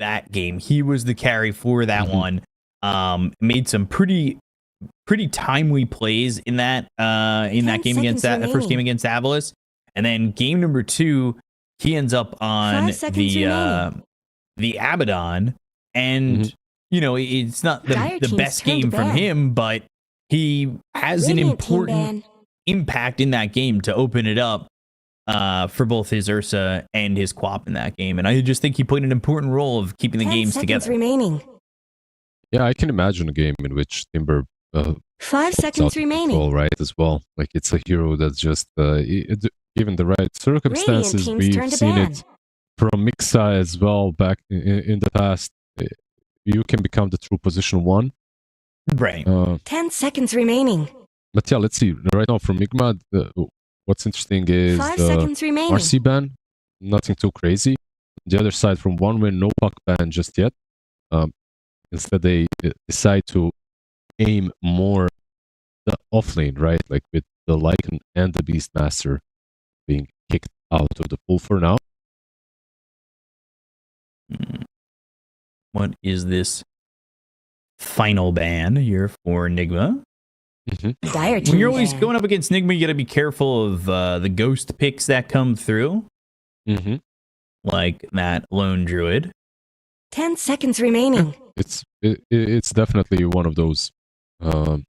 that game. He was the carry for that one. Made some pretty timely plays in that game against that first game against Avalos. And then game number 2, he ends up on the Abaddon, and you know, it's not the best game from him, but he has an important impact in that game to open it up for both his Ursa and his Quap in that game. And I just think he played an important role of keeping the games together. Yeah, I can imagine a game in which Timber 5 seconds remaining. Right, as well. Like, it's a hero that's just given the right circumstances. We've seen it from Mixa as well back in the past. You can become the true position 1. Right. 10 seconds remaining. But yeah, let's see. Right now from Nigma, what's interesting is 5 seconds remaining. RC ban, nothing too crazy. The other side from OneWin, no puck ban just yet. Instead, they decide to aim more the offlane, right? Like with the Lycan and the Beastmaster being kicked out of the pool for now. What is this final ban here for Nigma? When you're always going up against Nigma, you got to be careful of the ghost picks that come through. Like that Lone Druid. 10 seconds remaining. It's definitely one of those 5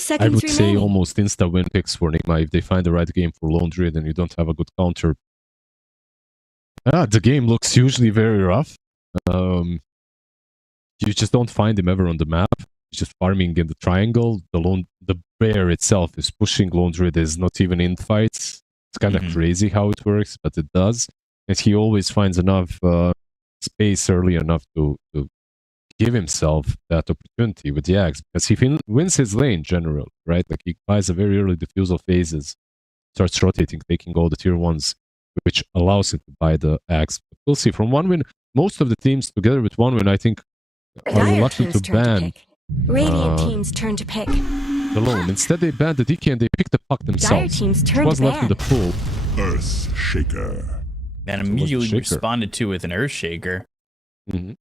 seconds I would remaining. say almost insta win picks for Nigma if they find the right game for Lone Druid and you don't have a good counter. The game looks usually very rough. You just don't find him ever on the map. He's just farming in the triangle. The bear itself is pushing Lone Druid, is not even in fights. It's kind of crazy how it works, but it does. And he always finds enough space early enough to give himself that opportunity with the axe, because he wins his lane general, right? Like, he buys a very early diffusal phases, starts rotating, taking all the tier 1s, which allows him to buy the axe. But we'll see. From OneWin, most of the teams together with OneWin, I think, are reluctant to ban Radiant team's turn to pick. the Lone. Instead, they banned the DK and they picked the puck themselves. Turn was to left in the pool. Earth Shaker. And immediately responded to with an Earth Shaker. Yeah.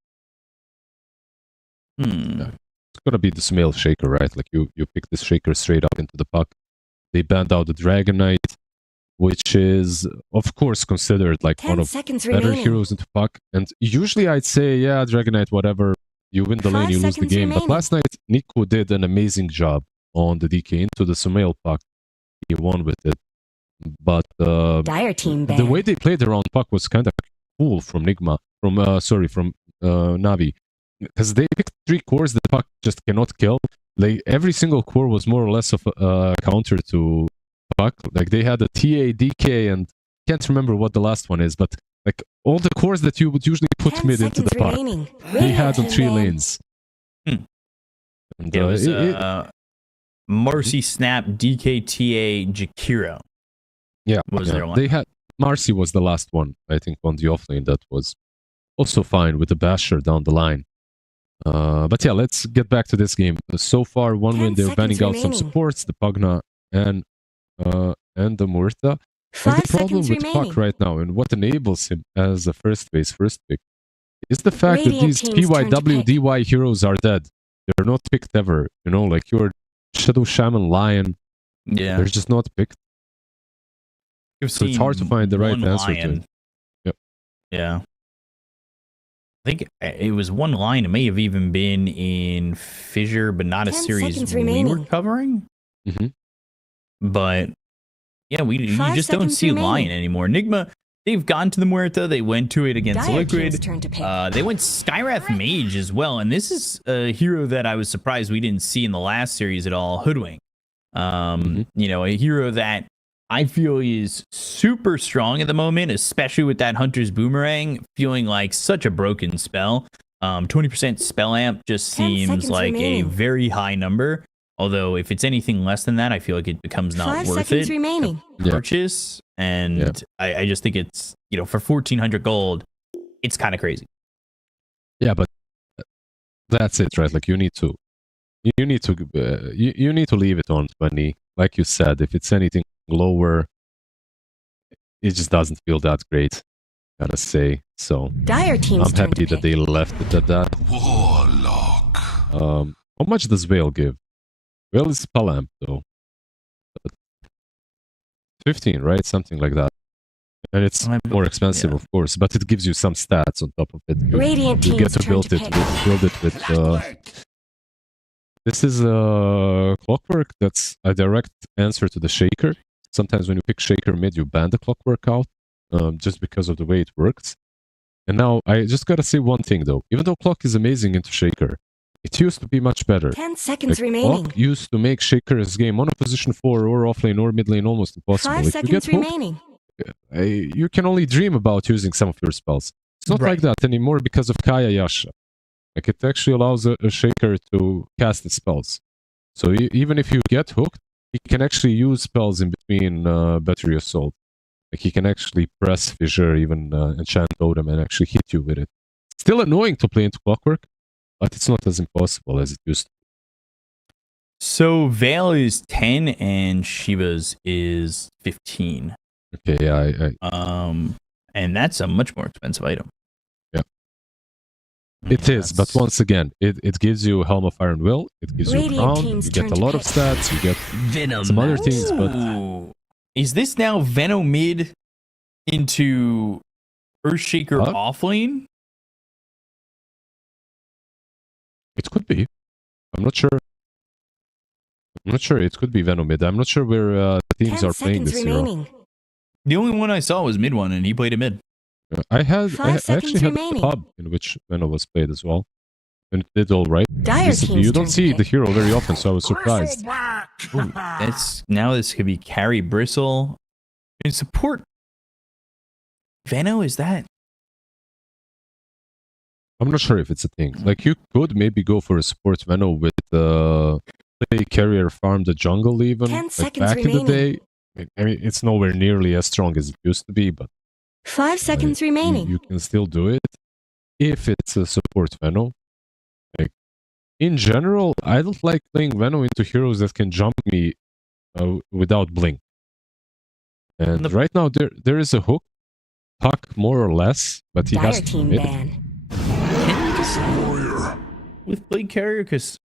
It's gonna be the Sumail Shaker, right? Like, you pick this Shaker straight up into the puck. They banned out the Dragon Knight, which is, of course, considered like one of better heroes into puck. And usually I'd say, yeah, Dragon Knight, whatever. You win the lane, you lose the game. But last night, Nico did an amazing job on the DK into the Sumail puck. He won with it. But the way they played around puck was kind of cool from Nigma, from Navi, because they picked 3 cores the puck just cannot kill. Like, every single core was more or less of a counter to puck. Like, they had a TA, DK, and can't remember what the last one is, but like all the cores that you would usually put mid into the puck, they had on 3 lanes. And, it was Marcy Snap, DKTA, Jakiro. Yeah, was their one. They had Marcy was the last one, I think, on the offlane that was also fine with the Basher down the line. But yeah, let's get back to this game. So far, OneWin, they're banning out some supports, the Pugna and the Murta. And the problem with Puck right now, and what enables him as a first pick, is the fact that these PYW, DY heroes are dead. They're not picked ever. You know, like your Shadow Shaman Lion. Yeah. They're just not picked. So it's hard to find the right answer to it. Yep. Yeah. I think it was one line. It may have even been in Fissure, but not a series we were covering. But yeah, you just don't see Lion anymore. Nigma, they've gone to the Muerta. They went to it against Liquid. They went Skywrath Mage as well. And this is a hero that I was surprised we didn't see in the last series at all. Hoodwink. You know, a hero that I feel is super strong at the moment, especially with that Hunter's Boomerang feeling like such a broken spell. 20% spell amp just seems like a very high number. Although if it's anything less than that, I feel like it becomes not worth it to purchase. And I just think it's, you know, for 1,400 gold, it's kind of crazy. Yeah, but that's it, right? Like, you need to leave it on 20. Like you said, if it's anything lower, it just doesn't feel that great. gotta say. So Dire team's I'm happy that they left it at that. Warlock. How much does Veil give? Veil is Palamp though. 15, right? Something like that. And it's more expensive, of course, but it gives you some stats on top of it. You get to build it with. This is a clockwork that's a direct answer to the shaker. Sometimes when you pick shaker mid, you ban the clockwork out, just because of the way it works. And now I just gotta say one thing though. Even though clock is amazing into shaker, it used to be much better. 10 seconds remaining. Clock used to make shaker's game on a position 4 or offlane or mid lane almost impossible. 5 seconds remaining. You can only dream about using some of your spells. It's not like that anymore because of Kaya Yasha. Like it actually allows a shaker to cast its spells. So even if you get hooked, he can actually use spells in between Battery Assault. Like he can actually press Fissure, even enchant Totem, and actually hit you with it. Still annoying to play into Clockwork, but it's not as impossible as it used to be. So Veil is 10 and Shiva's is 15. Okay, yeah, and that's a much more expensive item. Yeah. It is, but once again, it gives you Helm of Iron Will, it gives you Crown, you get a lot of stats, you get Venom. some other things, but... Is this now Venom mid into Earthshaker offlane? It could be. I'm not sure. It could be Venom mid. I'm not sure where teams are playing this year. The only one I saw was mid one, and he played it mid. I actually had a pub in which Venom was played as well, and it did all right. You don't see the hero very often, so I was surprised. Ooh, now this could be carry Bristle and support. Veno, is that? I'm not sure if it's a thing. Like you could maybe go for a support Veno with play carrier farm the jungle even. 10 seconds back remaining. In the day. I mean, it's nowhere nearly as strong as it used to be, but 5 seconds remaining. You can still do it if it's a support Veno. Like in general, I don't like playing Veno into heroes that can jump me without blink. And right now there is a hook, Puck more or less, but he has to hit. With blade carrier, because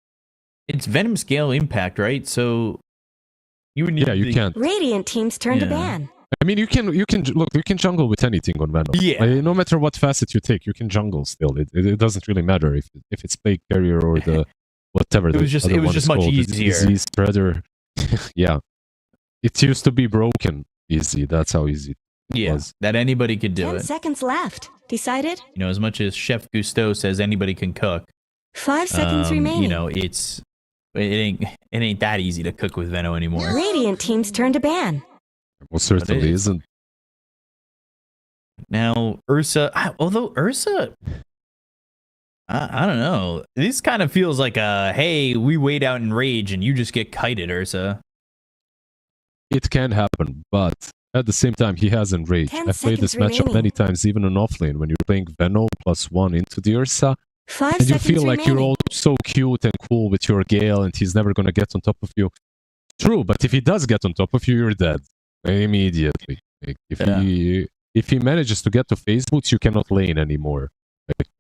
it's Venom scale impact, right? So you would need. Yeah, you can't. Radiant team's turn to ban. I mean, you can jungle with anything on Venom. Yeah. No matter what facet you take, you can jungle still. It doesn't really matter if it's plague carrier or the whatever. It was just much easier. Disease spreader. Yeah, it used to be broken easy. That's how easy it was. That anybody could do 10 it. seconds left. Decided? You know, as much as Chef Gusteau says anybody can cook. 5 seconds remaining. You know, it ain't that easy to cook with Veno anymore. Radiant team's turn to ban. Well, certainly isn't. Now, Ursa, although Ursa, I don't know. This kind of feels like hey, we wait out in rage and you just get kited, Ursa. It can happen, but at the same time, he has enraged. I've played this matchup many times, even on offlane, when you're playing Veno +1 into the Ursa, 5 and you seconds feel like remaining. you're all so cute and cool with your Gale, and he's never going to get on top of you. True, but if he does get on top of you, you're dead. Immediately. Like, if he manages to get to phase boots, you cannot lane anymore. Like,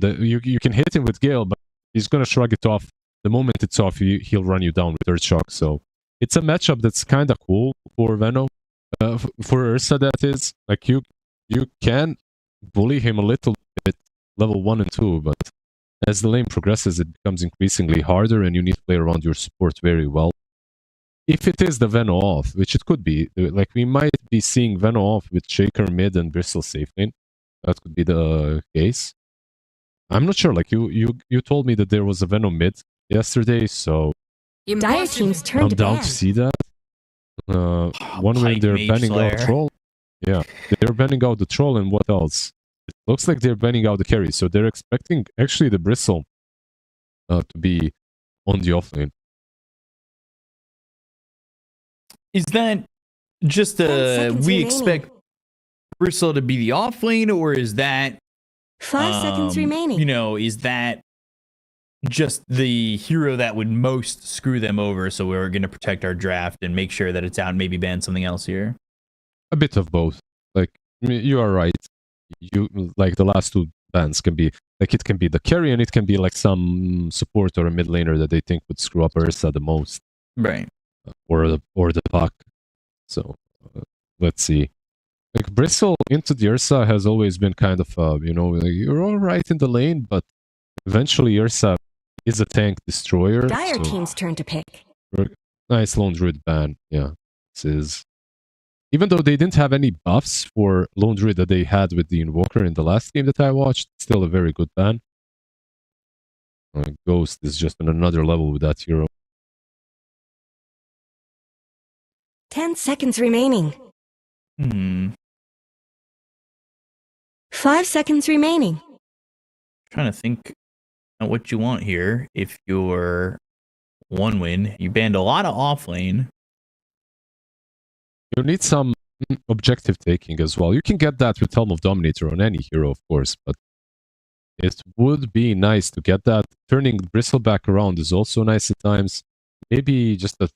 you can hit him with Gale, but he's going to shrug it off. The moment it's off, he'll run you down with Earthshock. So it's a matchup that's kind of cool for Veno. For Ursa, that is. Like, you can bully him a little bit, level 1 and 2, but as the lane progresses, it becomes increasingly harder, and you need to play around your support very well. If it is the Veno off, which it could be, like we might be seeing Veno off with Shaker mid and Bristle safe lane. That could be the case. I'm not sure. Like you told me that there was a Veno mid yesterday, so Dire team's turn to ban. I'm down to see that. One way they're banning out Troll. Yeah, they're banning out the Troll, and what else? It looks like they're banning out the carry, so they're expecting actually the Bristle to be on the offlane. Is that just we expect Bristle to be the offlane, or is that 5 seconds remaining? You know, is that just the hero that would most screw them over? So we're going to protect our draft and make sure that it's out and maybe ban something else here. A bit of both. Like, you are right. you like the last two bans can be like it can be the carry and it can be like some support or a mid laner that they think would screw up Ursa the most, Right. or the puck. So let's see. Like Bristle into the Ursa has always been kind of like, you're all right in the lane, but eventually Ursa is a tank destroyer. Dire so team's turn to pick. nice Lone Druid ban. Yeah, this is. Even though they didn't have any buffs for Lone Druid that they had with the Invoker in the last game that I watched, still a very good ban. Ghost is just on another level with that hero. 10 seconds remaining. 5 seconds remaining. Trying to think of what you want here. If you're one win, you banned a lot of off lane. You need some objective taking as well. You can get that with Helm of Dominator on any hero, of course, but it would be nice to get that. Turning Bristle back around is also nice at times. Maybe just a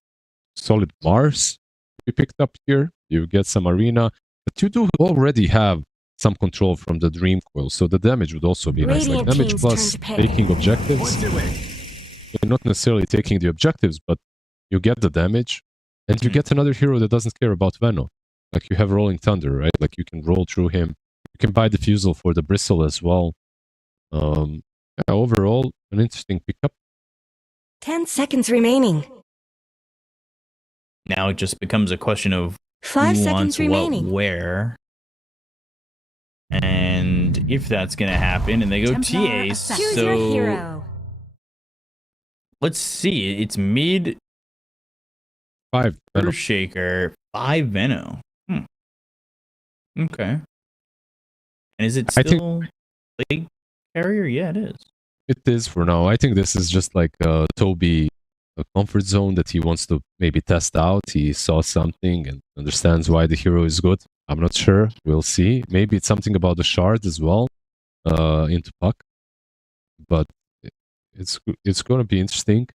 solid Mars you picked up here. You get some Arena, but you do already have some control from the Dream Coil, so the damage would also be nice. Like damage plus taking objectives. You're not necessarily taking the objectives, but you get the damage. And you get another hero that doesn't care about Venom. Like you have Rolling Thunder, right? Like you can roll through him. You can buy Diffusal for the Bristle as well. Overall, an interesting pickup. 10 seconds remaining. Now it just becomes a question of 5 who seconds wants remaining. what where. And if that's going to happen, and they go TA, Choose your so hero. let's see. It's mid 5 Venom. Shaker, 5 Veno. Okay. And is it I think- still late carrier? Yeah, it is. It is for now. I think this is just like Toby, a comfort zone that he wants to maybe test out. He saw something and understands why the hero is good. I'm not sure. We'll see. Maybe it's something about the shard as well into puck. But it's going to be interesting.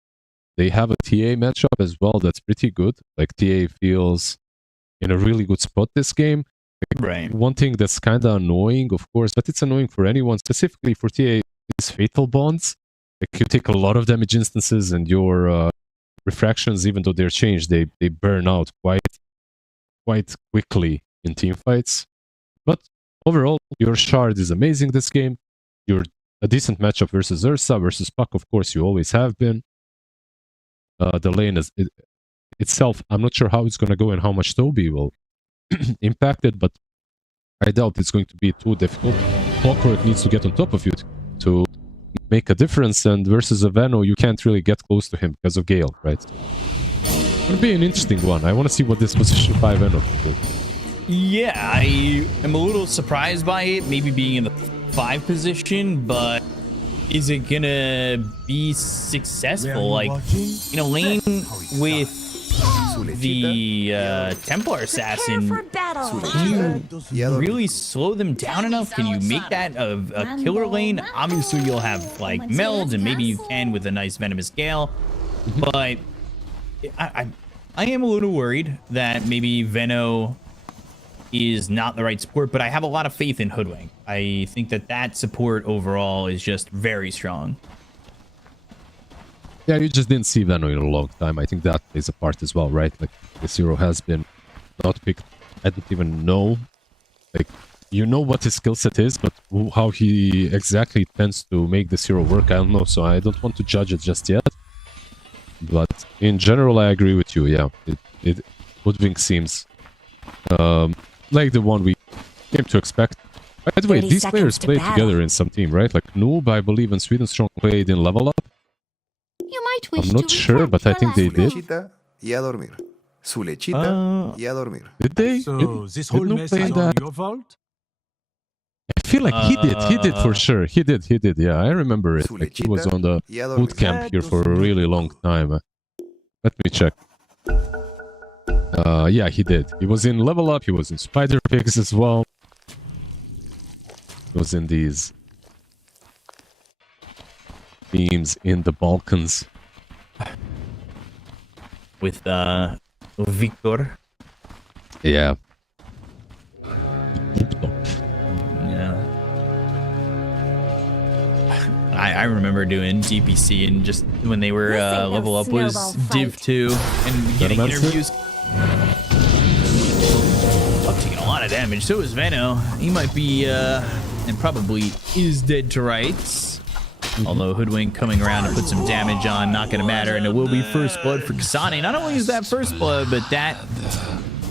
They have a TA matchup as well that's pretty good. Like TA feels in a really good spot this game. Right. One thing that's kind of annoying, of course, but it's annoying for anyone, specifically for TA, is Fatal Bonds. Like you take a lot of damage instances and your refractions, even though they're changed, they burn out quite quickly in team fights. But overall, your shard is amazing this game. You're a decent matchup versus Ursa, versus Puck, of course, you always have been. The lane is itself, I'm not sure how it's going to go and how much Toby will impact it, but I doubt it's going to be too difficult. Clockwork needs to get on top of you to make a difference, and versus a Veno, you can't really get close to him because of Gale, right? It's going to be an interesting one. I want to see what this position 5 Veno can do. Yeah, I am a little surprised by it, maybe being in the 5 position, but is it gonna be successful? Like, in a lane with the Templar Assassin, can you really slow them down enough? Can you make that a killer lane? Obviously, you'll have, like, meld, and maybe you can with a nice Venomous Gale, but I am a little worried that maybe Veno is not the right support, but I have a lot of faith in Hoodwink. I think that support overall is just very strong. Yeah, you just didn't see Veno in a long time. I think that plays a part as well, right? Like, this hero has been not picked. I don't even know. Like, you know what his skill set is, but how he exactly tends to make this hero work, I don't know. So I don't want to judge it just yet. But in general, I agree with you. Yeah, Hoodwink seems like the one we came to expect. By the way, these players played together in some team, right? Like Noob, I believe, and Sweden Strong played in Level Up. You might wish I'm not sure, but I think they did. Su lechita y a dormir. Did they? So this whole Noob mess play is that? all your fault? I feel like he did. He did for sure. He did. Yeah, I remember it. Like, he was on the boot camp here for a really long time. Let me check. Yeah, he did. He was in Level Up. He was in Spider Pigs as well. He was in these teams in the Balkans. With Victor. Yeah. Yeah. I remember doing DPC and just when they were level up was Div 2 and getting interviews. I'm taking a lot of damage. So is Veno. He might be and probably is dead to rights. Although Hoodwink coming around to put some damage on, not going to matter. And it will be first blood for Kasane. Not only is that first blood, but that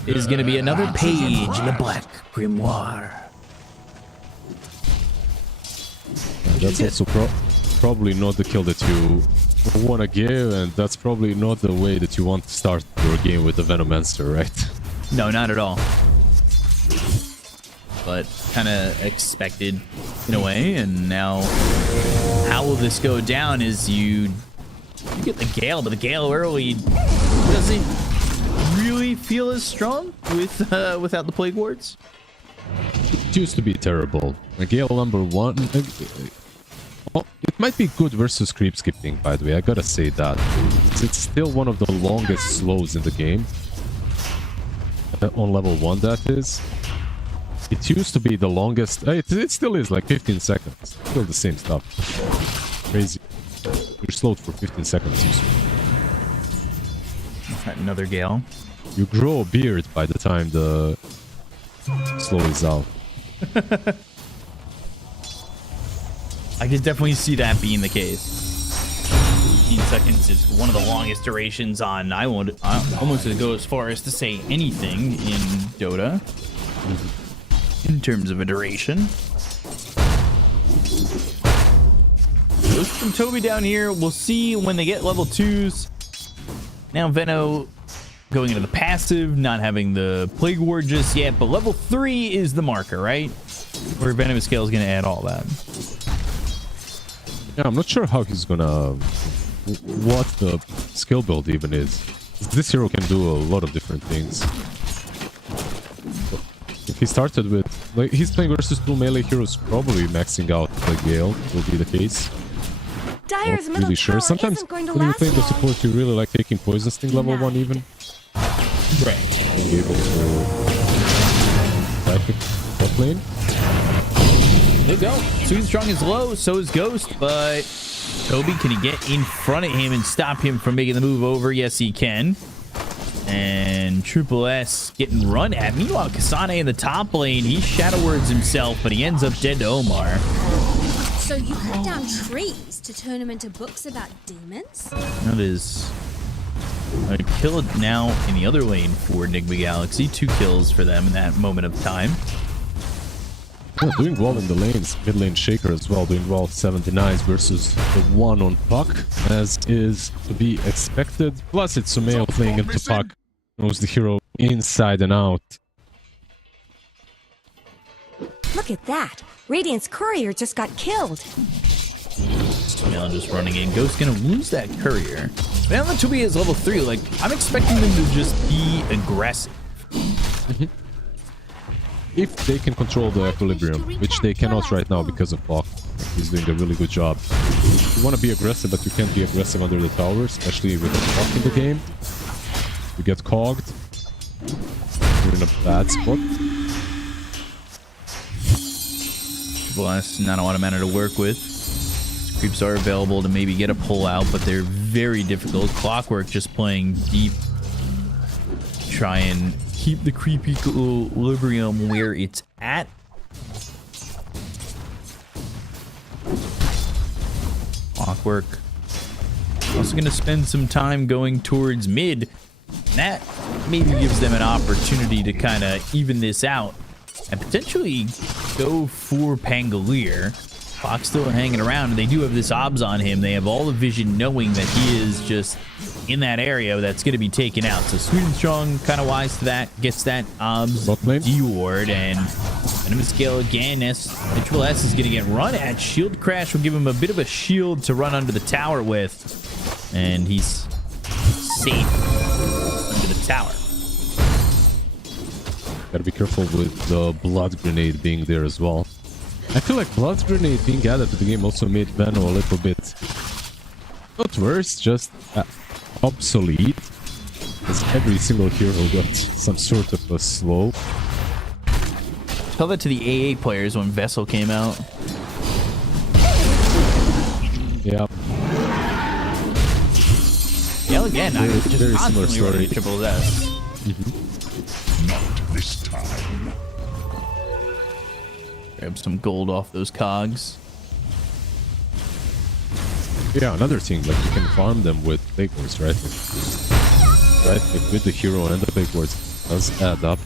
is going to be another page in the Black Grimoire. That's also probably not the kill that you want to give, and that's probably not the way that you want to start your game with the Venomancer, right? No, not at all. But kind of expected in a way, and now how will this go down is you get the Gale, but the Gale early doesn't really feel as strong with without the Plague Wards. It used to be terrible. A Gale number 1... well, it might be good versus creep skipping, by the way, I gotta say that. It's still one of the longest slows in the game. On level 1, that is. It used to be the longest... It still is, like 15 seconds. Still the same stuff. Crazy. You're slowed for 15 seconds. Another Gale. You grow a beard by the time the slow is out. I could definitely see that being the case. 15 seconds is one of the longest durations on... I almost go as far as to say anything in Dota. In terms of a duration. Goes from Toby down here. We'll see when they get level 2s. Now Veno going into the passive, not having the Plague Ward just yet, but level 3 is the marker, right? Where Venomous Scale is going to add all that. Yeah, I'm not sure how he's gonna... what the skill build even is. This hero can do a lot of different things. If he started with... like, he's playing versus 2 melee heroes, probably maxing out the Gale will be the case. Dyer's Not really sure. Sometimes when you play the support, you really like taking Poison Sting level 1 even. Right. Being able to... attack the top lane. There you go. Sweet and Strong is low, so is Ghost, but Toby, can he get in front of him and stop him from making the move over? Yes, he can. And Triple S getting run at. Meanwhile, Kasane in the top lane, he Shadow Words himself, but he ends up dead to Omar. So you cut down trees to turn them into books about demons? That is a kill now in the other lane for Nigma Galaxy. 2 kills for them in that moment of time. Yeah, doing well in the lanes. Mid lane Shaker as well, doing well. 79s versus the 1 on Puck, as is to be expected. Plus, it's Sumail playing into Puck. Knows the hero inside and out. Look at that. Radiant's courier just got killed. Sumail just running in. Ghost gonna lose that courier. Now that Toby is level 3, like, I'm expecting them to just be aggressive. If they can control the equilibrium, which they cannot right now because of Block. He's doing a really good job. You want to be aggressive, but you can't be aggressive under the tower, especially with a Block in the game. You get cogged. You're in a bad spot. Triple S, not a lot of mana to work with. Creeps are available to maybe get a pull out, but they're very difficult. Clockwork just playing deep. Try and keep the creep equilibrium where it's at. Clockwork also going to spend some time going towards mid. That maybe gives them an opportunity to kind of even this out and potentially go for Pangolier. Fox still hanging around, and they do have this obs on him. They have all the vision knowing that he is just in that area that's going to be taken out. So Sweet and Strong kind of wise to that, gets that obs D-ward, and Venomous Scale again. Triple S is going to get run at. Shield Crash will give him a bit of a shield to run under the tower with, and he's safe under the tower. Gotta be careful with the Blood Grenade being there as well. I feel like Blood Grenade being added to the game also made Veno a little bit not worse, just obsolete. Because every single hero got some sort of a slow. Tell that to the AA players when Vessel came out. Yeah. Yeah, again, I just very similar constantly story. running triple S. Not this time. Grab some gold off those cogs. Yeah, another thing, like you can farm them with plague wards, right? Right, like with the hero and the plague wards does add up.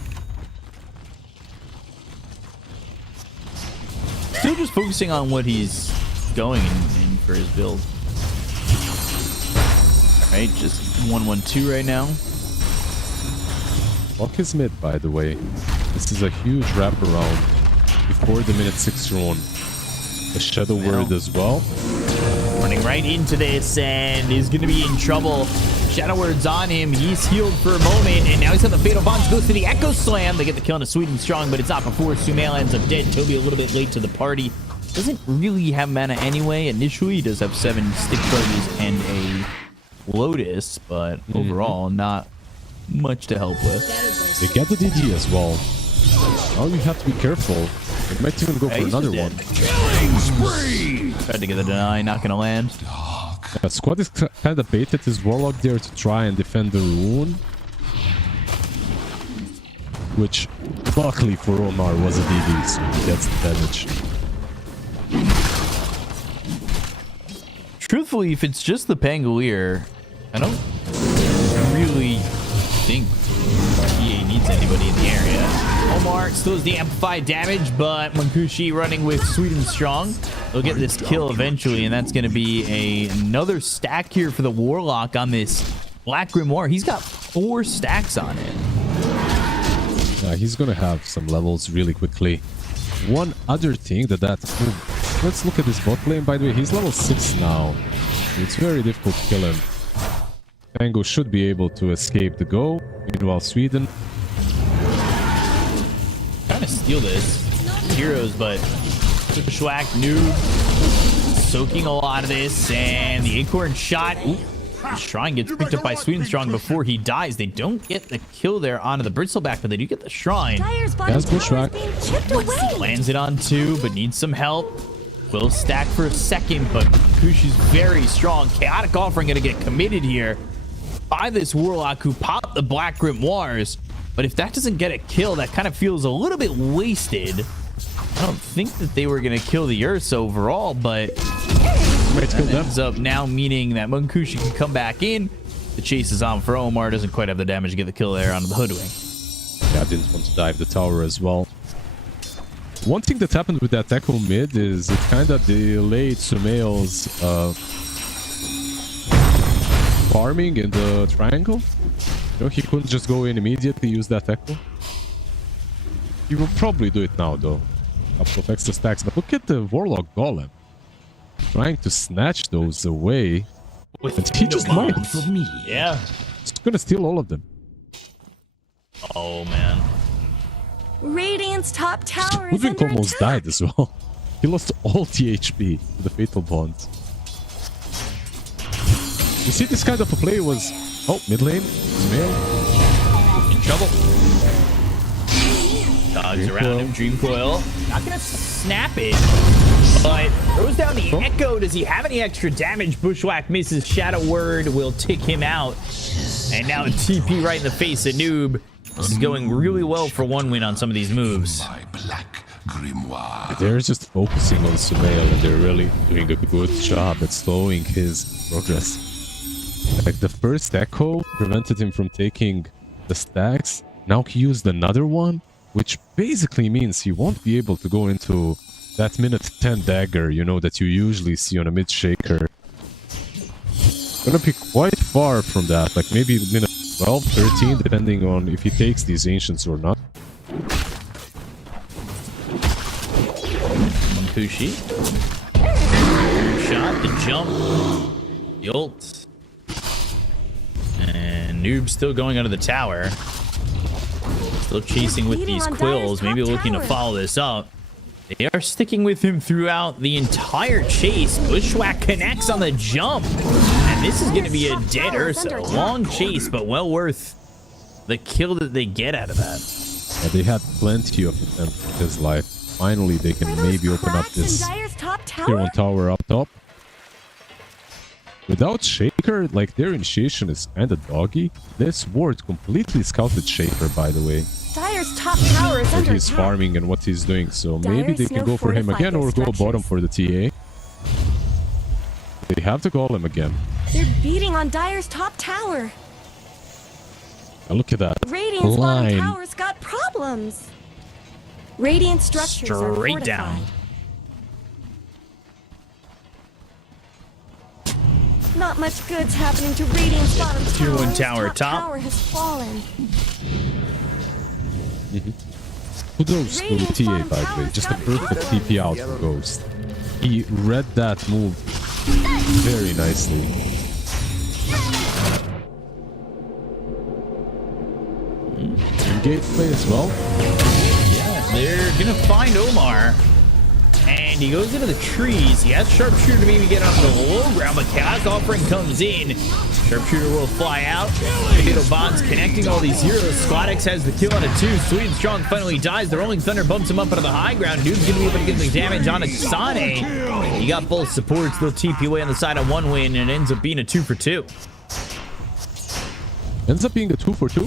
Still just focusing on what he's going in for his build. Alright, just 1-1-2 right now. Walk is mid, by the way. This is a huge wraparound before the minute 6 run. The Shadow Word as well. Running right into this and is going to be in trouble. Shadow Word's on him. He's healed for a moment, and now he's got the Fatal Bonds. Goes to the Echo Slam. They get the kill on a Sweet and Strong, but it's not before Sumail ends up dead. Toby a little bit late to the party. Doesn't really have mana anyway. Initially, he does have 7 stick charges and a Lotus, but overall, not much to help with. They get the DD as well. Now you have to be careful. They might even go for another one. Killing spree! Tried to get the deny, not gonna land. Yeah, Squad is kind of baited his Warlock there to try and defend the rune. Which, luckily for Omar, was a DD, so he gets the damage. Truthfully, if it's just the Pangolier, I don't really think EA needs anybody in the area. Omar still has the amplified damage, but Munkushi running with Sweet and Strong. They'll get this kill eventually, and that's going to be another stack here for the Warlock on this Black Grimoire. He's got 4 stacks on it. Yeah, he's going to have some levels really quickly. One other thing let's look at this bot lane, by the way. He's level 6 now. It's very difficult to kill him. Pango should be able to escape the go. Meanwhile, Sweden Trying to steal this. Heroes, but Schwack, Noob, soaking a lot of this, and the Acorn shot. Ooh, the Shrine gets picked up by Sweet and Strong before he dies. They don't get the kill there onto the Bristleback, but they do get the Shrine. That's Bushwhack. Lands it on 2, but needs some help. Will stack for a second, but Kushi's very strong. Chaotic Offering going to get committed here by this Warlock who popped the Black Grimoires. But if that doesn't get a kill, that kind of feels a little bit wasted. I don't think that they were going to kill the Ursa overall, but that ends up now meaning that Munkushi can come back in. The chase is on for Omar. Doesn't quite have the damage to get the kill there onto the Hoodwing. Yeah, didn't want to dive the tower as well. One thing that happened with that Echo mid is it kind of delayed Sumail's farming in the triangle. You know, he couldn't just go in immediately, use that Echo. He will probably do it now, though. A couple of extra stacks, but look at the Warlock Golem. Trying to snatch those away. And he just might. Yeah. He's gonna steal all of them. Oh, man. Radiant's top tower is Ludwig under almost attack. died as well. He lost all the HP to the Fatal Bonds. You see, this kind of a play was... Oh, mid lane. Sumail. In trouble. Dogs around him. Dream Coil. Not going to snap it, but throws down the Echo. Does he have any extra damage? Bushwhack misses. Shadow Word will tick him out. And now a TP right in the face of Noob. This is going really well for 1 win on some of these moves. My black grimoire. They're just focusing on Sumail and they're really doing a good job at slowing his progress. Like the first Echo prevented him from taking the stacks. Now he used another one, which basically means he won't be able to go into that minute 10 dagger, you know, that you usually see on a mid shaker. Gonna be quite far from that, like maybe minute 12, 13, depending on if he takes these ancients or not. Munkushi. Shot, the jump, the ult. And Noob still going under the tower. Still chasing with these quills, maybe looking to follow this up. They are sticking with him throughout the entire chase. Bushwhack connects on the jump. And this is going to be a dead Ursa. Long chase, but well worth the kill that they get out of that. Yeah, they had plenty of attempts with his life. Finally, they can maybe open up this tier 1 tower up top. Without Shaker, like, their initiation is kind of doggy. This ward completely scouted Shaker, by the way. Dire's top tower is Where under he's attack. farming and what he's doing, so Dire's maybe they can no go for him fortified again or go structures. bottom for the TA. They have to call him again. They're beating on Dire's top tower. Now look at that Radiant's bottom line. tower's got problems. Radiant structures are Straight fortified. down. Not much good's happening to Radiant's bottom tower. Tier 1 Its tower top top. tower has fallen. Kudos to the TA, by the way. Just a perfect TP out for Ghost. He read that move very nicely. Gate play as well. Yeah, they're gonna find Omar. And he goes into the trees. He has Sharpshooter to maybe get on the low ground, but Chaos Offering comes in. Sharpshooter will fly out. Fatal Bonds connecting all these heroes. Squadix has the kill on a 2. Sweet and Strong finally dies. The Rolling Thunder bumps him up onto the high ground. Dude's gonna be able to get the damage on Asane. He got both supports. They'll TP away on the side of 1 win, and it ends up being a 2 for 2. Ends up being a 2 for 2,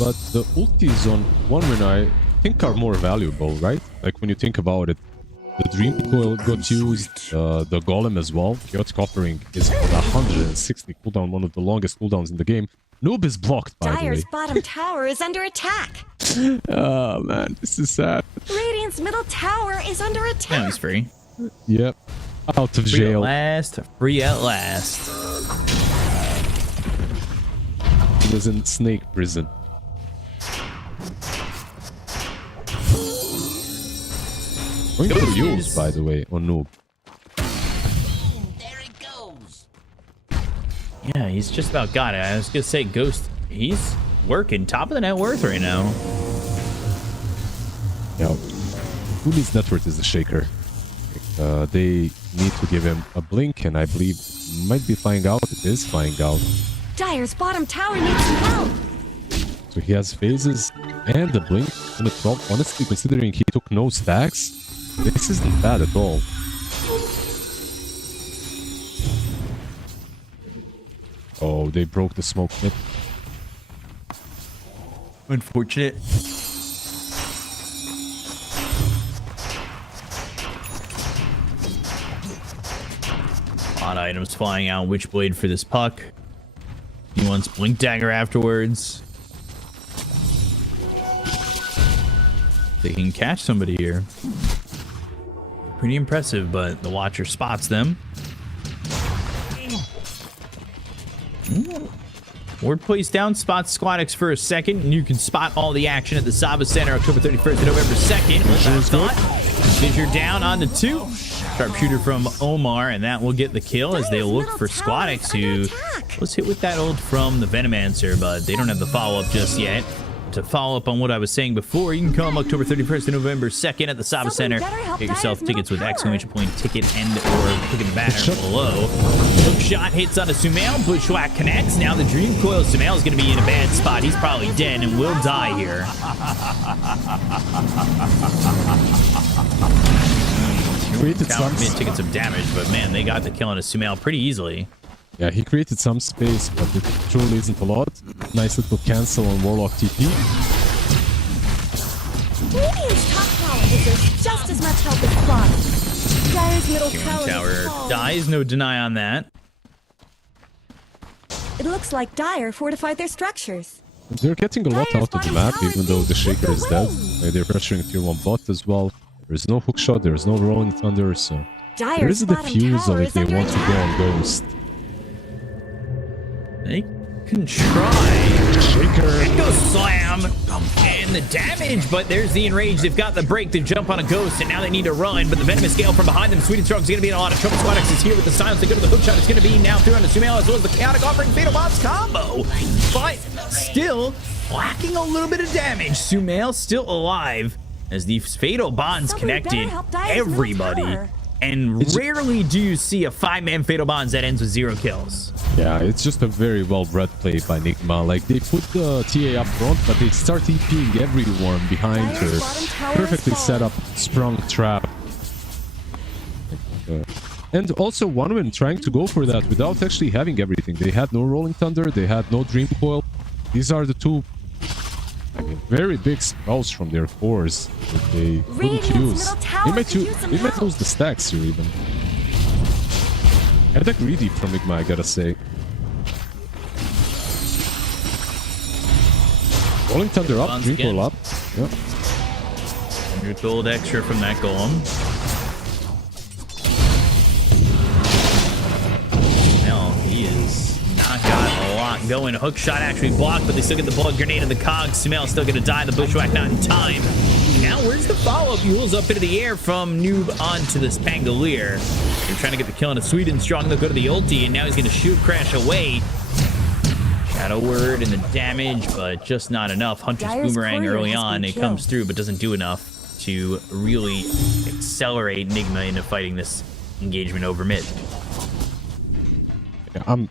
but the ultis on 1 win I think are more valuable, right? Like when you think about it. The Dream Coil got used, the Golem as well. Chaotic Offering is on 160 cooldown, one of the longest cooldowns in the game. Noob is blocked, by the way. Dire's bottom tower is under attack. Oh man, this is sad. Radiant's middle tower is under That attack. was free. Yep. Out of Free at jail. last. Free at last. He was in snake prison. Going for Yules, by the way, on Noob. Yeah, he's just about got it. I was gonna say Ghost. He's working top of the net worth right now. Yeah. Who needs net worth is the Shaker. They need to give him a blink, and I believe might be flying out. It is flying out. Dire's bottom tower needs some help. So he has phases and the blink in the top. Honestly, considering he took no stacks, this isn't bad at all. Oh, they broke the smoke pit. Unfortunate. Odd items flying out. Witchblade for this puck. He wants Blink Dagger afterwards. They can catch somebody here. Pretty impressive, but the Watcher spots them. Ward plays down, spots Squadix for a second, and you can spot all the action at the Saba Center October 31st and November 2nd. Fissure down on the 2. Sharpshooter from Omar, and that will get the kill as they look for Squadix, who was hit with that ult from the Venomancer, but they don't have the follow-up just yet. To follow up on what I was saying before, you can come October 31st and November 2nd at the Saba Center. Get yourself tickets with exclamation point ticket and or ticket banner below. Hook shot hits on a Sumail. Bushwhack connects. Now the Dream Coil Sumail is going to be in a bad spot. He's probably dead and will die here. Created some tickets of damage, but man, they got the kill on a Sumail pretty easily. Yeah, he created some space, but it truly isn't a lot. Nice little cancel on Warlock TP. Radiant's top tower deserves just as much help as Squadix. Dire's middle Tower dies, no deny on that. It looks like Dire fortified their structures. They're getting a lot out of the map, even though the Shaker is dead. They're pressuring tier 1 bot as well. There's no hookshot, there's no Rolling Thunder, so there is a defusal if they want to go on Ghost. They can try. Shaker. Echo Slam. And the damage, but there's the Enrage. They've got the break to jump on a Ghost, and now they need to run, but the Venomous Gale from behind them. Sweet and Strong is going to be in a lot of trouble. Squadix is here with the silence. They go to the hookshot. It's going to be now through on the Sumail, as well as the Chaotic Offering Fatal Bombs combo. But still lacking a little bit of damage. Sumail still alive as the Fatal Bonds connected everybody. And rarely do you see a 5-man Fatal Bonds that ends with 0 kills. Yeah, it's just a very well-bred play by Nigma. Like, they put the TA up front, but they start TPing everyone behind her. Perfectly set up, sprung trap. And also OneWin trying to go for that without actually having everything. They had no Rolling Thunder, they had no Dream Coil. These are the two very big spells from their cores that they couldn't use. They might lose the stacks here even. Kinda greedy from Nigma, I gotta say. Rolling Thunder up, Dream Coil up. Yep. 100 gold extra from that golem. No, he is not got a lot going. A hook shot actually blocked, but they still get the bullet grenade in the cog. Sumail still gonna die. The bushwhack not in time. Now where's the follow-up? Yule's up into the air from Noob onto this Pangolier. They're trying to get the kill on a Sweden Strong. They'll go to the ulti, and now he's gonna shoot Crash away. Shadow Word and the damage, but just not enough. Hunter's Boomerang early on, it comes through, but doesn't do enough to really accelerate Nigma into fighting this engagement over mid. Yeah, I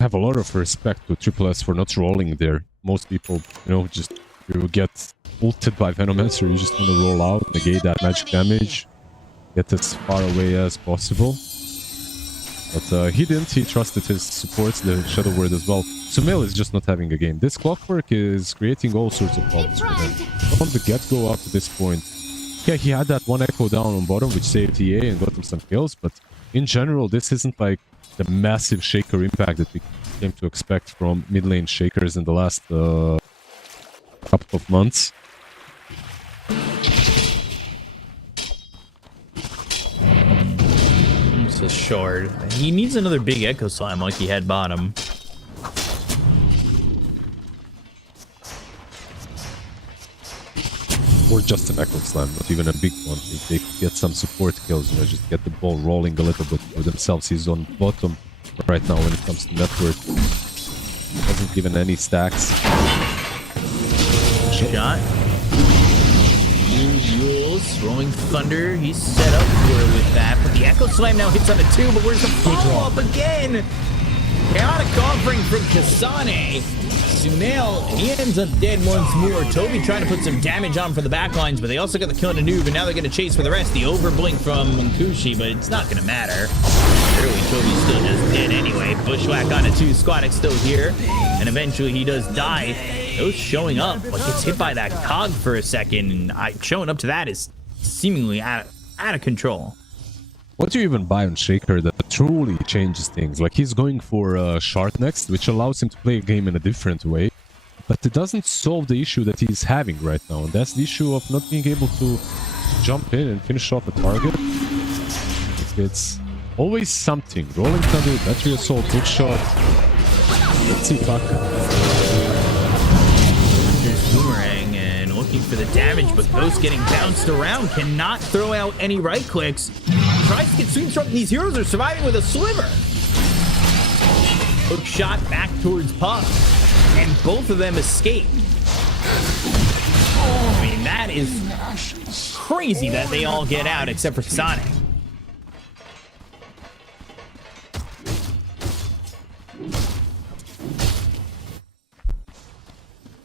have a lot of respect to Triple S for not rolling there. Most people, you know, just you get ulted by Venomancer, you just want to roll out, negate that magic damage, get as far away as possible. But he didn't. He trusted his supports, the Shadow Word as well. Sumail is just not having a game. This Clockwork is creating all sorts of problems for him. From the get-go up to this point. Yeah, he had that one Echo down on bottom, which saved EA and got him some kills. But in general, this isn't like the massive Shaker impact that we came to expect from mid-lane Shakers in the last couple of months. It's a short. He needs another big Echo Slime like he had bottom. Or just an Echo Slam, not even a big one. If they get some support kills, you know, just get the ball rolling a little bit for themselves. He's on bottom right now when it comes to network. Hasn't given any stacks. Shot. Yule's Rolling Thunder. He's set up for it with that. But the Echo Slam now hits on it too. But where's the follow-up again? Chaotic offering from Kasane. Sumail, he ends up dead once more. Toby trying to put some damage on for the backlines, but they also got the kill on Noob, and now they're going to chase for the rest. The overblink from Munkushi, but it's not going to matter. Clearly, Toby's still just dead anyway. Bushwhack on a 2. Squatic's still here, and eventually he does die. Those showing up, but gets hit by that cog for a second, and showing up to that is seemingly out of control. What do you even buy on Shaker that truly changes things? Like, he's going for Shard next, which allows him to play a game in a different way. But it doesn't solve the issue that he's having right now. And that's the issue of not being able to jump in and finish off a target. It's always something. Rolling Thunder, Battery Assault, hook shot. Let's see, fuck. Here's Boomerang and looking for the damage, but Ghost getting bounced around. Cannot throw out any right clicks. Tries to get Sweden Strong. These heroes are surviving with a sliver. Hook shot back towards Puff, and both of them escape. I mean, that is crazy that they all get out except for Sonic.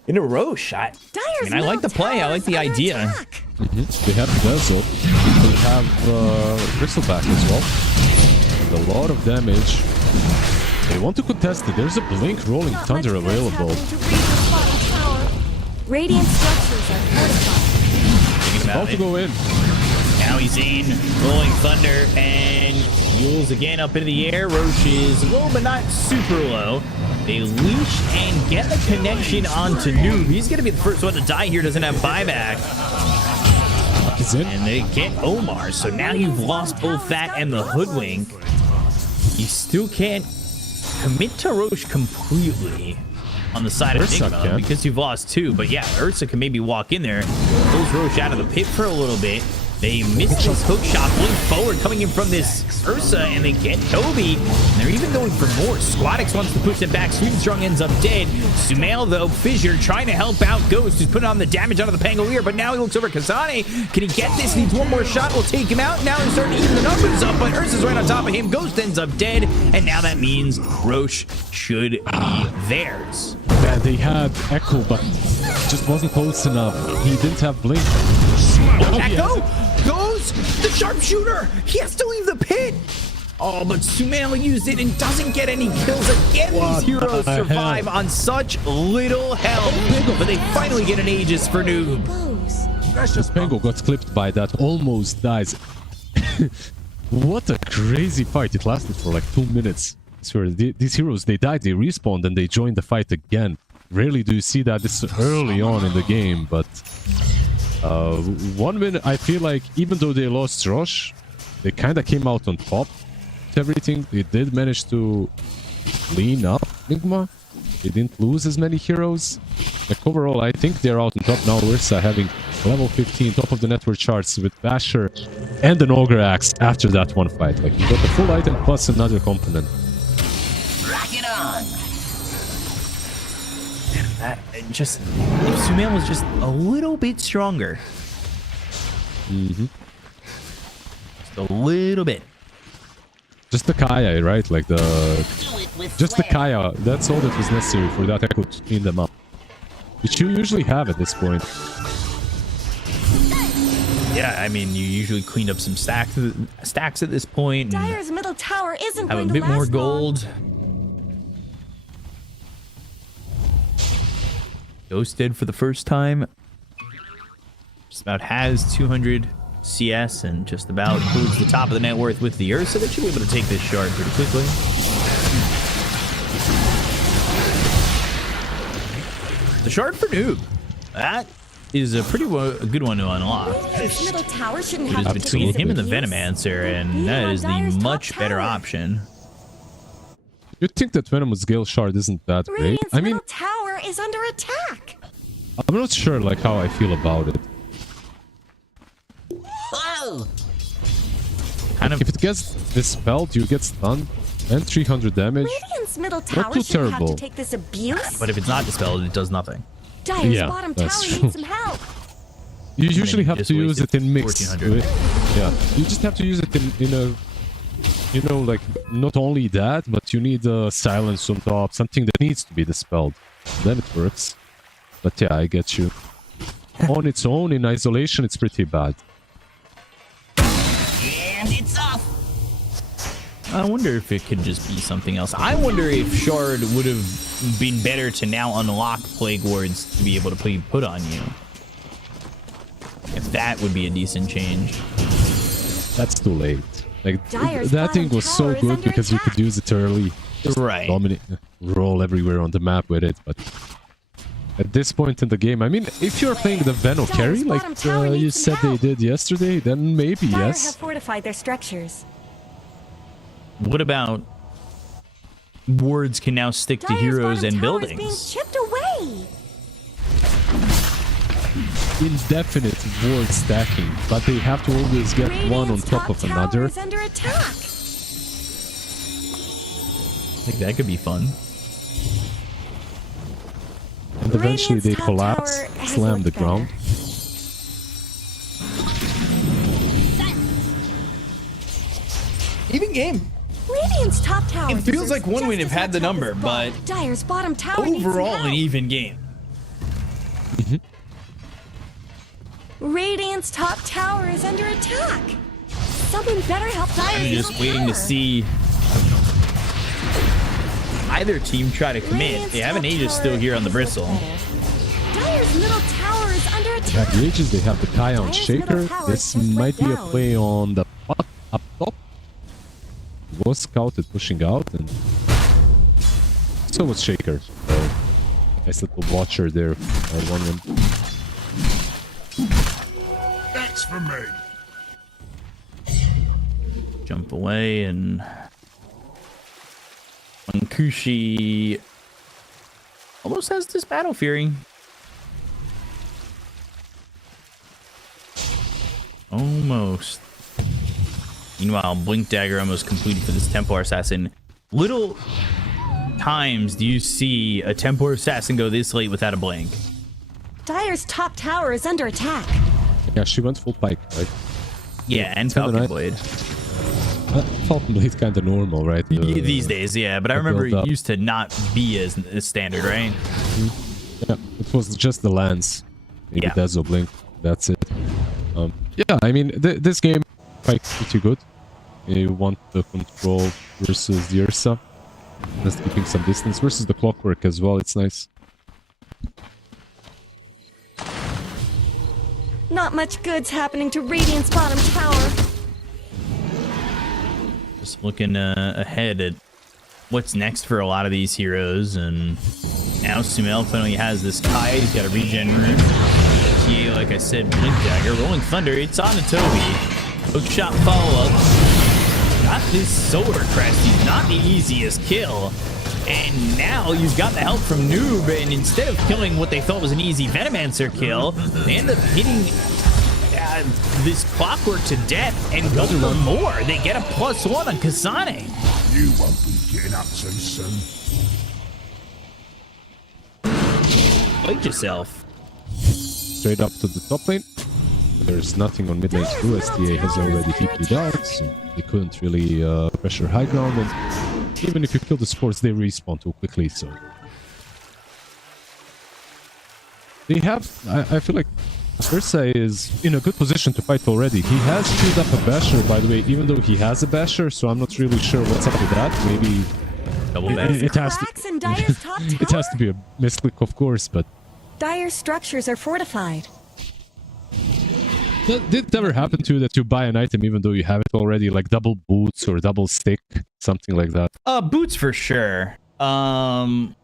In a row shot. I mean, I like the play. I like the idea. They have Dazzle. They have Bristleback as well. And a lot of damage. They want to contest it. There's a Blink Rolling Thunder available. Radiant structures are fortified. About to go in. Now he's in. Rolling Thunder, and Yule's again up into the air. Roche is low, but not super low. They leash and get the connection onto Noob. He's going to be the first one to die here. Doesn't have buyback. And they get Omar. So now you've lost both that and the Hoodwink. You still can't commit to Roche completely on the side of Nigma because you've lost 2. But yeah, Ursa can maybe walk in there, pulls Roche out of the pit for a little bit. They miss this hook shot, blink forward, coming in from this Ursa, and they get Toby. And they're even going for more. Squatix wants to push them back. Sweden Strong ends up dead. Sumail, though, Fissure trying to help out Ghost, who's putting on the damage onto the Pangolier, but now he looks over Kasane. Can he get this? Needs one more shot. Will take him out. Now he's starting to even the numbers up, but Ursa's right on top of him. Ghost ends up dead, and now that means Roche should be theirs. Yeah, they had Echo, but just wasn't close enough. He didn't have Blink. Echo goes the sharpshooter. He has to leave the pit. Oh, but Sumail used it and doesn't get any kills again. These heroes survive on such little health. But they finally get an Aegis for Noob. Pengo got clipped by that, almost dies. What a crazy fight. It lasted for like 2 minutes. So these heroes, they died, they respawned, and they joined the fight again. Rarely do you see that this early on in the game, but 1 minute, I feel like even though they lost Rosh, they kind of came out on top with everything. They did manage to clean up Nigma. They didn't lose as many heroes. Like overall, I think they're out on top now. Ursa having level 15, top of the network charts with Basher and an Ogre Axe after that one fight. Like you got the full item plus another component. Rock it on! Just if Sumail was just a little bit stronger. Just a little bit. Just the Kaya, right? Like just the Kaya. That's all that was necessary for that echo to clean them up. Which you usually have at this point. Yeah, I mean, you usually cleaned up some stacks at this point. Dire's middle tower isn't have going a to bit more last gold. Ghosted for the first time. Just about has 200 CS and just about includes the top of the net worth with the Ursa. They should be able to take this shard pretty quickly. The shard for Noob. That is a pretty good one to unlock. His middle tower shouldn't It have is to between take him and the abuse. Venomancer, and that is the much better option. You'd think that Venom's Gale Shard isn't that great. Radiant's I mean, middle tower is under attack. I'm not sure like how I feel about it. Whoa! Kind of If it gets dispelled, you get stunned and 300 damage. Radiant's middle Not tower too shouldn't have terrible. to take this abuse. but if it's not dispelled, it does nothing. Dire's Yeah, bottom that's tower true. needs some help. You usually have just to use wasted it in mix. 1400. Yeah, you just have to use it in a, you know, like not only that, but you need a silence on top, something that needs to be dispelled. Then it works. But yeah, I get you. On its own, in isolation, it's pretty bad. And it's off! I wonder if it could just be something else. I wonder if Shard would have been better to now unlock Plague Wards to be able to put on you. If that would be a decent change. That's too late. Like Dire's that thing bottom was so tower is good under because you could use it early. Just Right. dominate, roll everywhere on the map with it. But at this point in the game, I mean, if you're playing the Veno carry, like bottom tower you needs some said they help. did yesterday, then maybe Dire yes. have fortified their structures. What about wards can now stick to Dire's heroes bottom and tower is being buildings? chipped away. Indefinite ward stacking, but they have to always get one on Radiant's top of tower another. is under attack. I think that could be fun. And eventually Radiant's they top collapse, tower has slam looked the ground. Even game. Radiant's top tower. It feels deserves like one just win have as had the much help number, as but Bob. Dire's bottom tower needs some overall help. an even game. Radiant's top tower is under attack. Someone better help Dire's I'm just middle waiting to tower. see either team try to commit. Radiant's They have an top Aegis tower still here on the has bristle. looked better. Dire's middle tower is under They attack. have the Aegis, they have the Kai on Dire's Shaker. middle tower This just might be went a down. play on the pot up top. Was scouted pushing out, and so was Shaker. So nice little watcher there. 1-1. That's for me. Jump away and Kushi almost has this battle fury. Almost. Meanwhile, Blink Dagger almost completed for this Templar Assassin. Little times do you see a Templar Assassin go this late without a blink. Dire's top tower is under attack. Yeah, she went full pike, right? Yeah, and Kinda Falcon nice. Blade. Falcon Blade kind of normal, right? These days, yeah, but I remember build it up. used to not be as standard, right? Yeah, it was just the lance. Maybe Yeah. Dazzle Blink. That's it. Yeah, I mean, this game quite pretty good. You want the control versus the Ursa. Just keeping some distance versus the clockwork as well. It's nice. Not much good's happening to Radiant's bottom tower. Just looking ahead at what's next for a lot of these heroes, and now Sumail finally has this Kai. He's got a regen rune. TA, like I said, Blink Dagger, Rolling Thunder. It's on to Toby. Hook shot follow up. Got this Solar Crest. He's not the easiest kill. And now he's got the help from Noob, and instead of killing what they thought was an easy Venomancer kill, they end up hitting this Clockwork to death and go for more. They get a +1 on Kasane. You won't be getting up too soon. Played yourself. Straight up to the top lane. There's nothing on mid lane to do. STA has already TP'd out, so they couldn't really pressure high ground. And even if you kill the supports, they respawn too quickly. So they have. I feel like Ursa is in a good position to fight already. He has queued up a basher, by the way, even though he has a basher. So I'm not really sure what's up with that. Maybe it has to. It has to be a misclick, of course, but. Dire's structures are fortified. Did it ever happen to you that you buy an item even though you have it already, like double boots or double stick, something like that? Boots for sure. I'm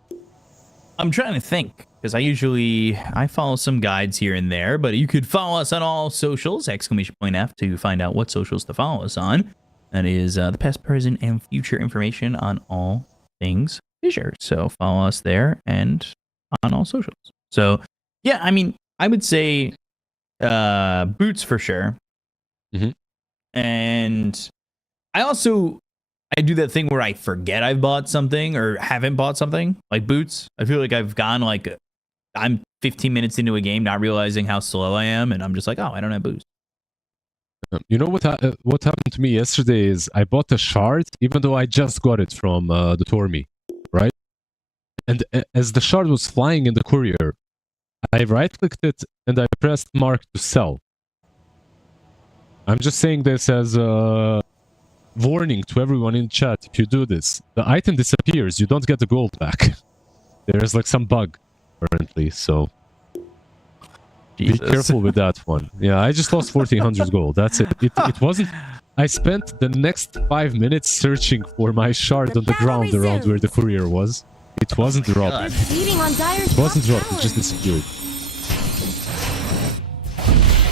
trying to think, because I follow some guides here and there, but you could follow us on all socials, !F, to find out what socials to follow us on. That is the past, present, and future information on all things Fissure. So follow us there and on all socials. So yeah, I mean, I would say boots for sure. Mm-hmm. And I do that thing where I forget I've bought something or haven't bought something, like boots. I feel like I've gone I'm 15 minutes into a game not realizing how slow I am, and I'm just like, oh, I don't have boots. You know what happened to me yesterday is I bought a shard even though I just got it from the Tormy, right? And as the shard was flying in the courier, I right-clicked it and I pressed mark to sell. I'm just saying this as a warning to everyone in chat. If you do this, the item disappears. You don't get the gold back. There's like some bug currently, so Jesus. Be careful with that one. Yeah, I just lost 1400 gold. That's it. It wasn't. I spent the next 5 minutes searching for my shard on the ground around where the courier was. It wasn't dropped. It wasn't dropped. It just disappeared.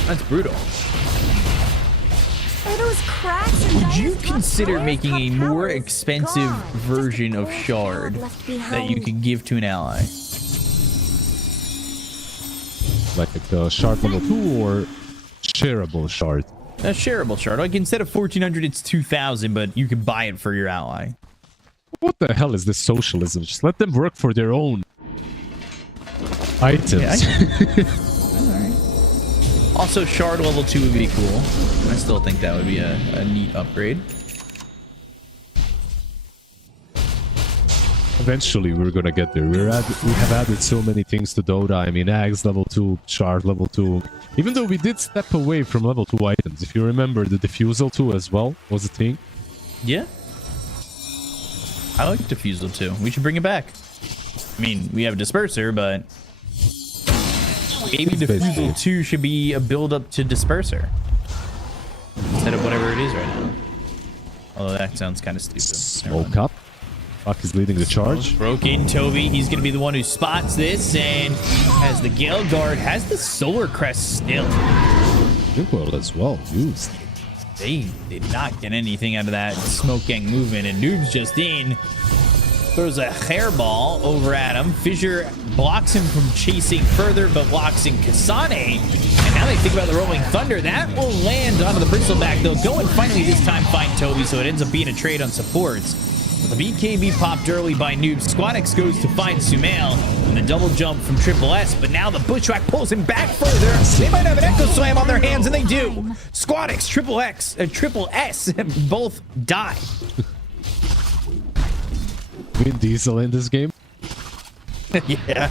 That's brutal. Are those cracks in Would you Dire's consider top making a tower? more Is expensive gone. version of shard that you could give to an ally? Like a shard level 2 or shareable shard? A shareable shard. Like instead of 1400, it's 2000, but you can buy it for your ally. What the hell is this socialism? Just let them work for their own items. Yeah, Alright. Also, shard level 2 would be cool. I still think that would be a neat upgrade. Eventually, we're gonna get there. We have added so many things to Dota. I mean, Ags level 2, shard level 2. Even though we did step away from level 2 items. If you remember, the Diffusal 2 as well was a thing. Yeah. I like Diffusal too. We should bring it back. I mean, we have a Disperser, but maybe Diffusal 2 should be a build-up to Disperser instead of whatever it is right now. Although that sounds kind of stupid. Smoke up. Fuck is leading the charge. Broken Toby. He's going to be the one who spots this and has the Gale Guard, has the Solar Crest still. Well as well used. They did not get anything out of that Smoke Gang movement, and Noob's just in. Throws a hairball over at him. Fissure blocks him from chasing further, but locks in Kasane. And now they think about the Rolling Thunder. That will land onto the Bristleback. They'll go and finally this time find Toby, so it ends up being a trade on supports. But the BKB popped early by Noob. Squadex goes to find Sumail, and the double jump from Triple S, but now the Bushwhack pulls him back further. They might have an Echo Slam on their hands, and they do. Squadex, Triple S, both die. Vin Diesel in this game. Yeah.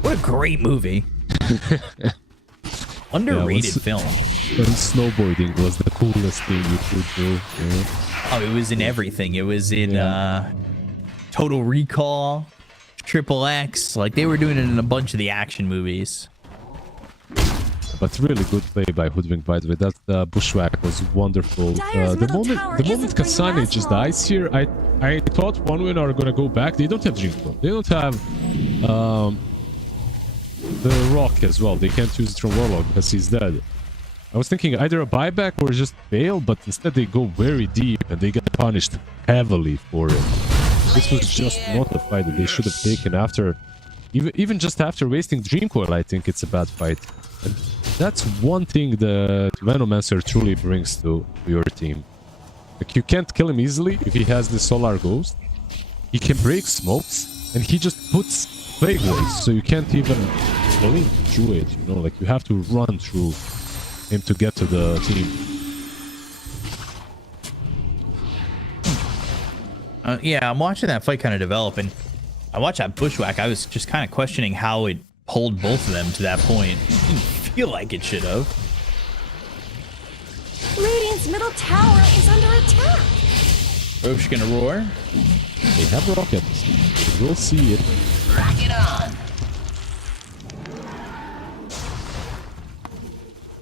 What a great movie. Underrated film. When snowboarding was the coolest thing you could do. Yeah. Oh, it was in everything. It was in Total Recall, Triple X. Like, they were doing it in a bunch of the action movies. But really good play by Hoodwink, by the way. That bushwhack was wonderful. The moment Kasane just dies here, I thought one win are gonna go back. They don't have Jinko. They don't have the Rock as well. They can't use it from Warlock because he's dead. I was thinking either a buyback or just fail, but instead they go very deep and they get punished heavily for it. This was just not a fight that they should have taken after, even just after wasting Dream Coil. I think it's a bad fight. And that's one thing that Venomancer truly brings to your team. Like, you can't kill him easily if he has the Solar Ghost. He can break smokes, and he just puts Plague Waves, so you can't even blink through it, you know? Like, you have to run through him to get to the team. Yeah, I'm watching that fight kind of develop, and I watched that bushwhack. I was just kind of questioning how it pulled both of them to that point. It didn't feel like it should have. Radiant's middle tower is under attack. Roche gonna roar. They have rockets. We'll see it. Rock it on.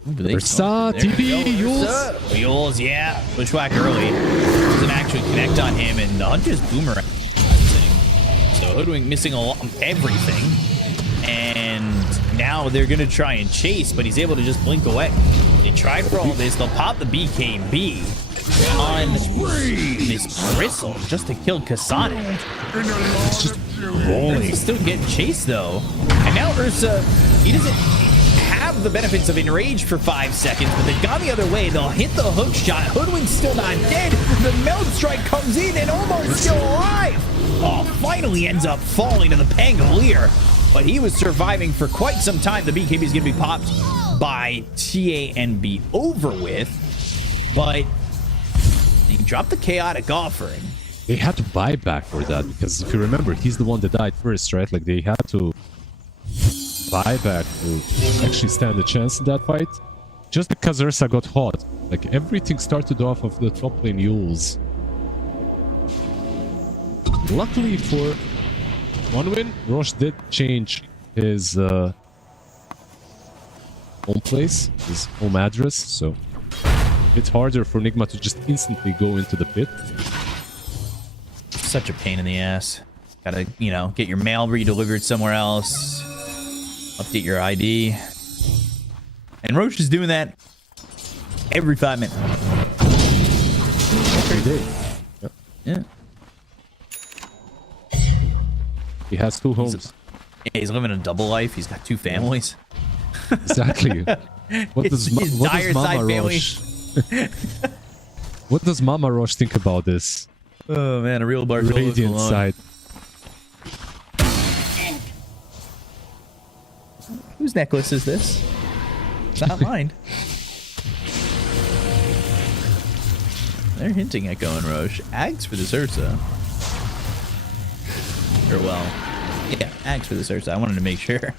Ursa, TP, Yules. Yules, yeah. Bushwhack early. Doesn't actually connect on him, and the Hunter's boomerang. So Hoodwink missing everything. And now they're going to try and chase, but he's able to just blink away. They tried for all this. They'll pop the BKB on this Bristle just to kill Kasane. It's just rolling. He's still getting chased, though. And now Ursa, he doesn't have the benefits of Enrage for 5 seconds, but they've gone the other way. They'll hit the hook shot. Hoodwink's still not dead. The Meld Strike comes in, and Omar's still alive. Oh, finally ends up falling to the Pangolier. But he was surviving for quite some time. The BKB is going to be popped by TA and be over with. But he dropped the Chaotic Offering. They had to buy back for that, because if you remember, he's the one that died first, right? Like, they had to buy back to actually stand a chance in that fight. Just because Ursa got hot. Like, everything started off of the top lane Yules. Luckily for one win, Roche did change his home place, his home address, so it's harder for Nigma to just instantly go into the pit. Such a pain in the ass. Gotta, you know, get your mail re-delivered somewhere else. Update your ID. And Roche is doing that every 5 minutes. Every day. Yep. Yeah. He has 2 homes. He's living a double life. He's got 2 families. Exactly. What does Mama Roche? What does Mama Roche think about this? Oh man, a real Bartolo Radiant side. Whose necklace is this? It's not mine. They're hinting at going Roche. Ags for this Ursa. Or well, yeah, Ags for this Ursa. I wanted to make sure.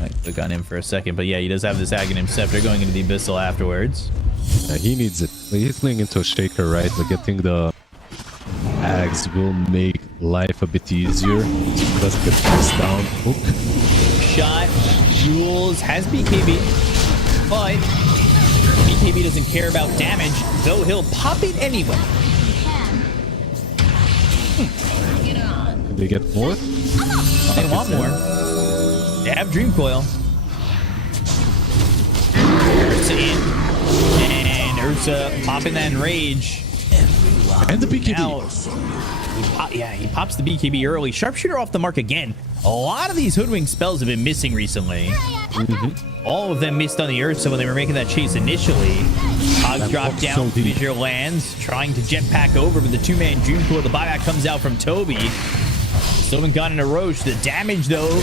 I click on him for a second, but yeah, he does have this Aghanim Scepter going into the Abyssal afterwards. Yeah, he needs it. He's playing into a Shaker, right? But getting the Ags will make life a bit easier. Let's get this down. Hook. Shot. Jules has BKB, but BKB doesn't care about damage, though he'll pop it anyway. Can they get more? They want more. They have Dream Coil. Ursa in. And Ursa popping that Enrage. And the BKB. Now, he pops the BKB early. Sharpshooter off the mark again. A lot of these Hoodwink spells have been missing recently. All of them missed on the Ursa when they were making that chase initially. Hogs dropped down, Fissure lands, trying to jetpack over, but the 2-man Dream Coil, the buyback comes out from Toby. Still haven't gotten a Roche. The damage, though,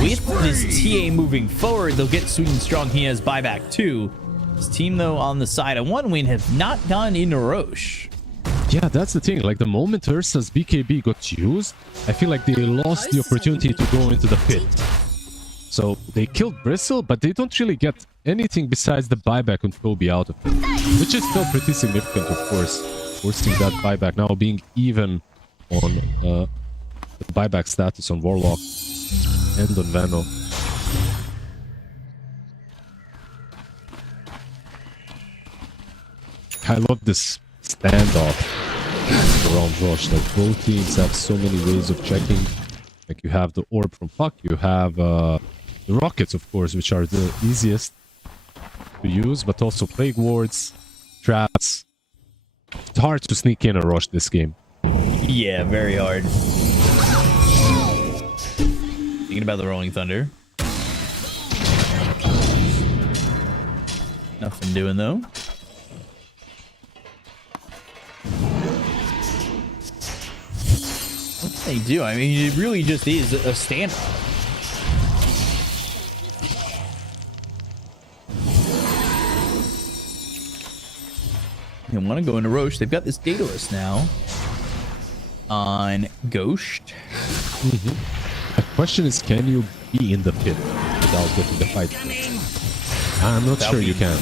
with this TA moving forward, they'll get Sweet and Strong. He has buyback too. His team, though, on the side of one win, have not gone into Roche. Yeah, that's the thing. Like, the moment Ursa's BKB got used, I feel like they lost the opportunity to go into the pit. So they killed Bristle, but they don't really get anything besides the buyback on Toby out of it, which is still pretty significant, of course. Forcing that buyback now being even on the buyback status on Warlock and on Vano. I love this standoff around Rosh. Like, both teams have so many ways of checking. Like, you have the orb from Puck, you have the rockets, of course, which are the easiest to use, but also plague wards, traps. It's hard to sneak in a Rosh this game. Yeah, very hard. Thinking about the Rolling Thunder. Nothing doing though. What do they do? I mean, it really just is a standoff. They want to go into Roche. They've got this Daedalus now on Ghost. The question is, can you be in the pit without getting the fight? I'm not sure you can.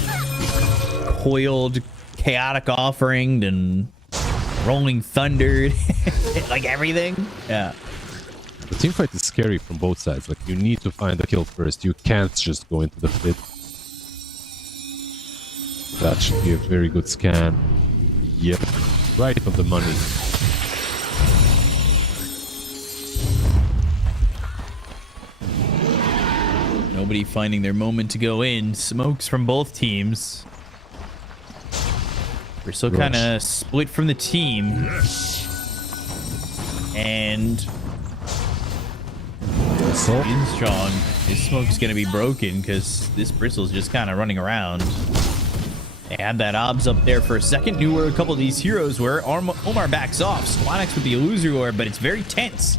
Coiled, chaotic offering, and rolling thunder, like everything. Yeah. The team fight is scary from both sides. Like, you need to find the kill first. You can't just go into the pit. That should be a very good scan. Yep. Right on the money. Nobody finding their moment to go in. Smokes from both teams. We're still kind of split from the team. And being strong. This smoke's going to be broken because this Bristle's just kind of running around. They had that obs up there for a second. Knew where a couple of these heroes were. Omar backs off. Squanex with the illusory orb, but it's very tense.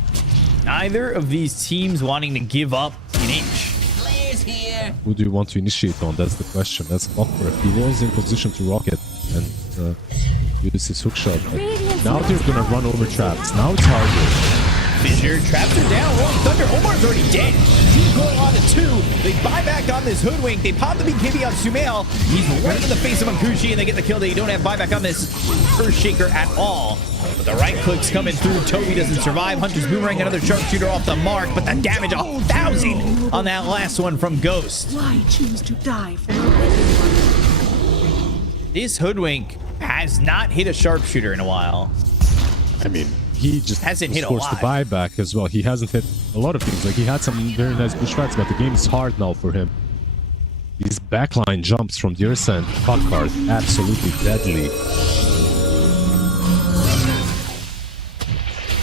Neither of these teams wanting to give up an inch. Players here. Who do you want to initiate on? That's the question. That's awkward. He was in position to rocket and use his hookshot. Now they're gonna run over traps. Now it's harder. Fissure traps her down. Rolling Thunder. Omar's already dead. Team going on to 2. They buy back on this Hoodwink. They pop the BKB on Sumail. He's right in the face of Mankushi, and they get the kill. They don't have buyback on this first Shaker at all. But the right click's coming through. Toby doesn't survive. Hunter's Boomerang, another sharpshooter off the mark. But the damage, 1,000 on that last one from Ghost. Why choose to die for This Hoodwink has not hit a sharpshooter in a while. I mean, he just hasn't hit a forced lot. the buyback as well. He hasn't hit a lot of things. Like, he had some very nice pushbacks, but the game is hard now for him. These backline jumps from the Ursa and Puck are absolutely deadly.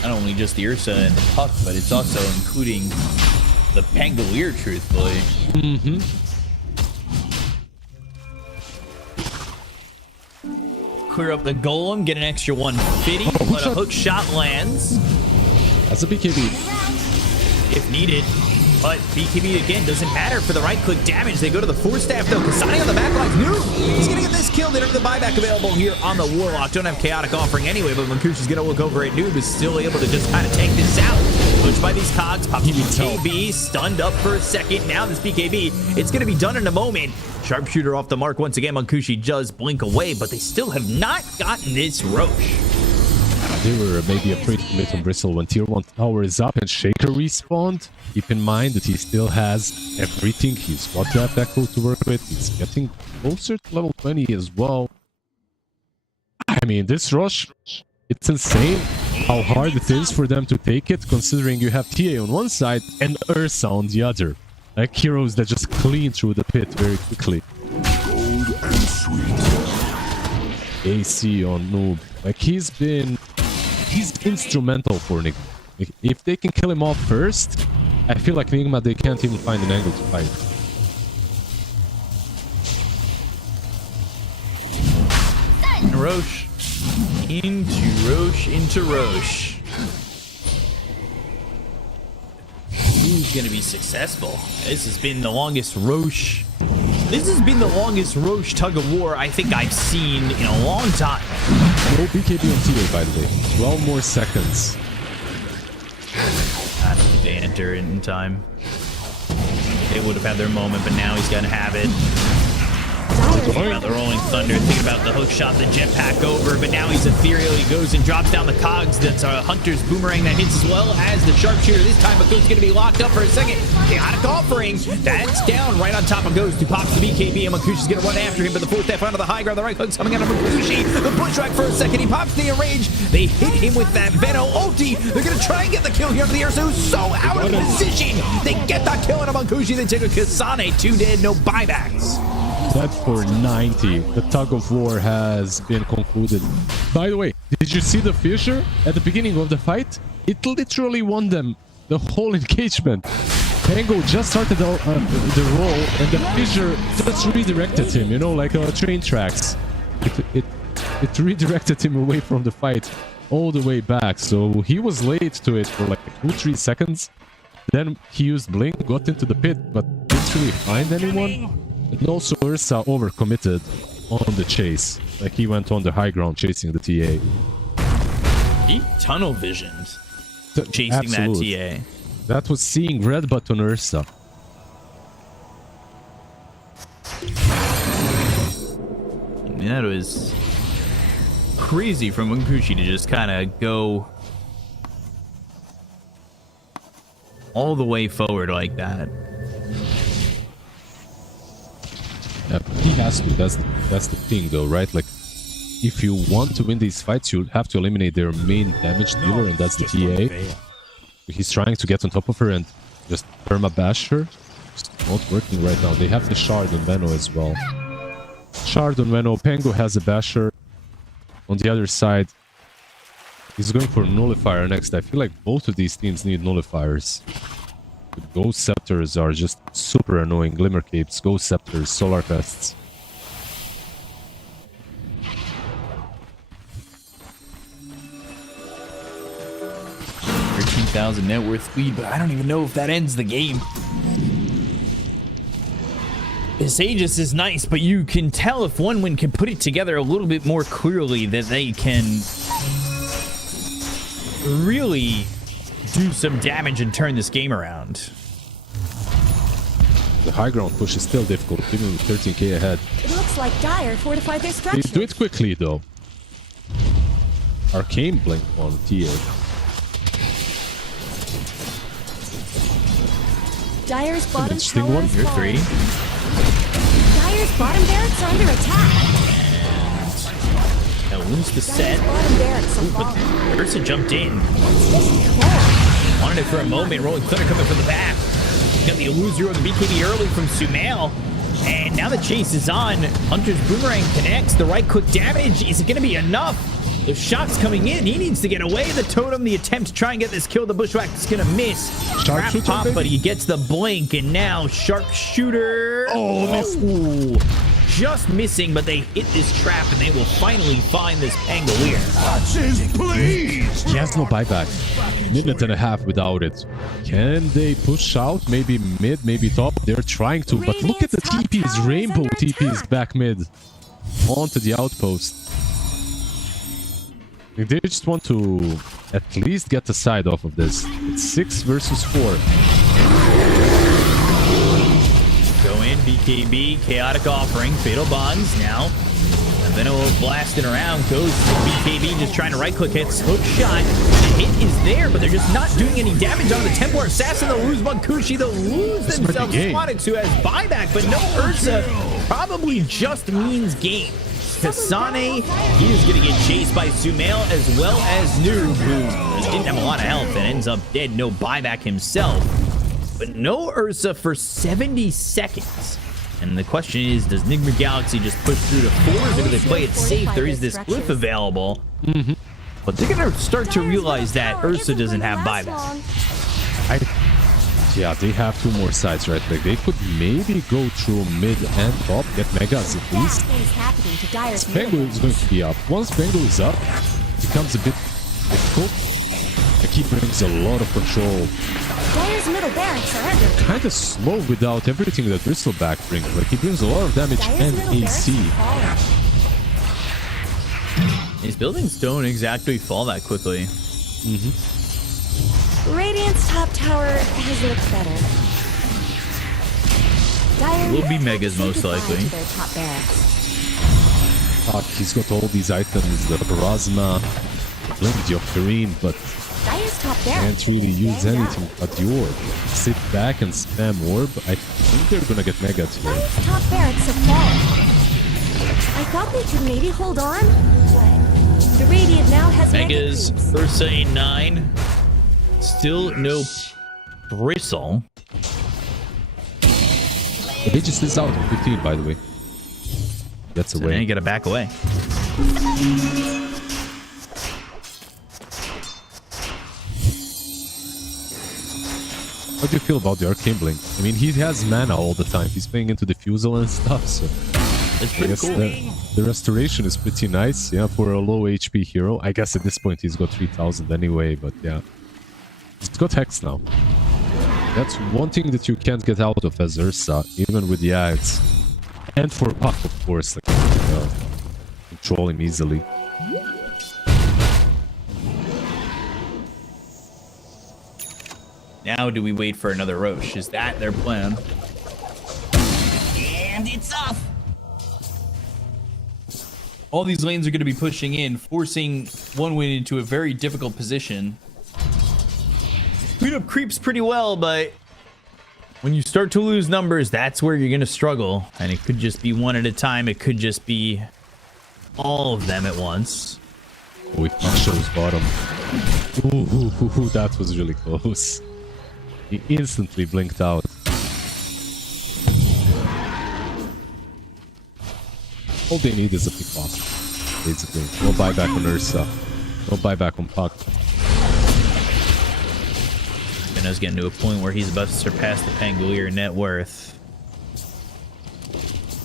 Not only just the Ursa and the Puck, but it's also including the Pangolier, truthfully. Clear up the Golem, get an extra 150, but a hook shot lands. That's a BKB. If needed. But BKB again doesn't matter for the right click damage. They go to the 4-staff though. Kasani on the back line. Noob! He's gonna get this kill. They don't have the buyback available here on the Warlock. Don't have chaotic offering anyway, but Mankushi's gonna look over at Noob, is still able to just kind of take this out. Pushed by these cogs. Pop BKB stunned up for a second. Now this BKB, it's gonna be done in a moment. Sharpshooter off the mark once again. Mankushi does blink away, but they still have not gotten this Roche. They were maybe afraid to commit on Bristle when tier 1 tower is up and Shaker respawned. Keep in mind that he still has everything. He's got that echo to work with. He's getting closer to level 20 as well. I mean, this rush, it's insane how hard it is for them to take it, considering you have TA on one side and Ursa on the other. Like heroes that just clean through the pit very quickly. Cold and sweet. AC on Noob. Like, he's instrumental for Nigma. Like, if they can kill him off first, I feel like Nigma, they can't even find an angle to fight. Roche. Into Roche. Who's gonna be successful? This has been the longest Roche. This has been the longest Roche tug of war I think I've seen in a long time. No BKB on TA, by the way. 12 more seconds. I don't think they enter in time. they would have had their moment, but now he's gonna have it. Thinking about the Rolling Thunder, thinking about the hook shot, the jetpack over, but now he's ethereal. He goes and drops down the cogs. That's a Hunter's boomerang that hits as well as the sharpshooter. This time Maku's going to be locked up for a second. Chaotic offering. That's down right on top of Ghost, who pops the BKB, and Makushi's going to run after him, but the full step onto the high ground. The right hook's coming out of Makushi. The pushback for a second. He pops the enrage. They hit him with that Venom ulti. They're going to try and get the kill here for the Ursa, who's so out of position. They get that kill on Makushi. They take a Kasane. 2 dead, no buybacks. Dead for 90. The tug of war has been concluded. By the way, did you see the Fissure at the beginning of the fight? It literally won them the whole engagement. Pango just started the roll, and the Fissure just redirected him, you know, like train tracks. It redirected him away from the fight all the way back. So he was late to it for like 2-3 seconds. Then he used Blink, got into the pit, but didn't really find anyone. And also Ursa overcommitted on the chase. Like he went on the high ground chasing the TA. He tunnel visioned chasing that TA. That was seeing red button Ursa. That was crazy from Makushi to just kind of go all the way forward like that. Yeah, he has to. That's the thing, though, right? Like, if you want to win these fights, you have to eliminate their main damage dealer, and that's the TA. He's trying to get on top of her and just perma-bash her. It's not working right now. They have the Shard on Veno as well. Shard on Veno. Pango has a basher. On the other side, he's going for Nullifier next. I feel like both of these teams need Nullifiers. The Ghost Scepters are just super annoying. Glimmer Capes, Ghost Scepters, Solar Pests. $13,000 net worth lead, but I don't even know if that ends the game. This Aegis is nice, but you can tell if OneWin can put it together a little bit more clearly that they can really do some damage and turn this game around. The high ground push is still difficult, even with 13k ahead. It looks like Dire fortified their They structure. do it quickly, though. Arcane Blink on TA. Dire's bottom Interesting tower one. is You're falling. 3. Dire's bottom barracks are under attack. Now lose the set. Dire's bottom barracks are Ooh, but falling. Ursa jumped in. What's this called? Wanted it for a moment. Rolling Thunder coming from the back. Got the Illusory of the BKB early from Sumail. And now the chase is on. Hunter's Boomerang connects. The right click damage. Is it going to be enough? The shot's coming in. He needs to get away. The Totem, the attempt to try and get this kill. The Bushwhack is going to miss. Trap pop, but he gets the blink. And now Sharpshooter. Oh, miss. Ooh. Just missing, but they hit this trap, and they will finally find this Pangolier. He has no buyback. Minute and a half without it. Can they push out? Maybe mid, maybe top. They're trying to, but look at the TPs. Rainbow TPs back mid onto the outpost. They just want to at least get the side off of this. It's 6 versus 4. Go in, BKB, Chaotic Offering, Fatal Bonds now. And then a little blasting around, goes to BKB, just trying to right-click hits. Hook shot, the hit is there, but they're just not doing any damage on the Templar Assassin. They'll lose Makushi, they'll lose themselves Squadix, who has buyback, but no Ursa. Probably just means game. Kasane, he is going to get chased by Sumail as well as Noob, who didn't have a lot of health and ends up dead. No buyback himself. But no Ursa for 70 seconds. And the question is, does Nigma Galaxy just push through to 4s, or do they play it safe? There is this glyph available. But they're going to start to realize that Ursa doesn't have buyback. Yeah, they have 2 more sides, right? Like they could maybe go through mid and top, get Megas at least. Pango is going to be up. Once Pango is up, it becomes a bit difficult. Like he brings a lot of control. Dire's middle barracks are under. Kind of slow without everything that Bristleback brings. Like he brings a lot of damage and AC. His buildings don't exactly fall that quickly. Radiant's top tower has looked better. Will be megas most likely. Fuck, he's got all these items, the Plasma, Blink, the Ocarine, but can't really use anything but the orb. Sit back and spam orb. I think they're gonna get megas here. Top barracks have fallen. I thought they could maybe hold on. The Radiant now has megas. Ursa 9. Still no bristle. The Aegis is out of 15, by the way. That's So away. now you gotta back away. How do you feel about the Arcane Blink? I mean, he has mana all the time. He's playing into Diffusal and stuff, so... It's pretty cool. The restoration is pretty nice, yeah, for a low HP hero. I guess at this point he's got 3000 anyway, but yeah. He's got Hex now. That's one thing that you can't get out of as Ursa, even with the ads. And for Puck, of course, like, control him easily. Now do we wait for another Roche? Is that their plan? And it's off. All these lanes are going to be pushing in, forcing one win into a very difficult position. Speed up creeps pretty well, but when you start to lose numbers, that's where you're going to struggle. And it could just be one at a time. It could just be all of them at once. Oh, he shows bottom. Ooh, that was really close. He instantly blinked out. All they need is a pick off, basically. No buyback on Ursa. No buyback on Puck. Spino's getting to a point where he's about to surpass the Pangolier net worth.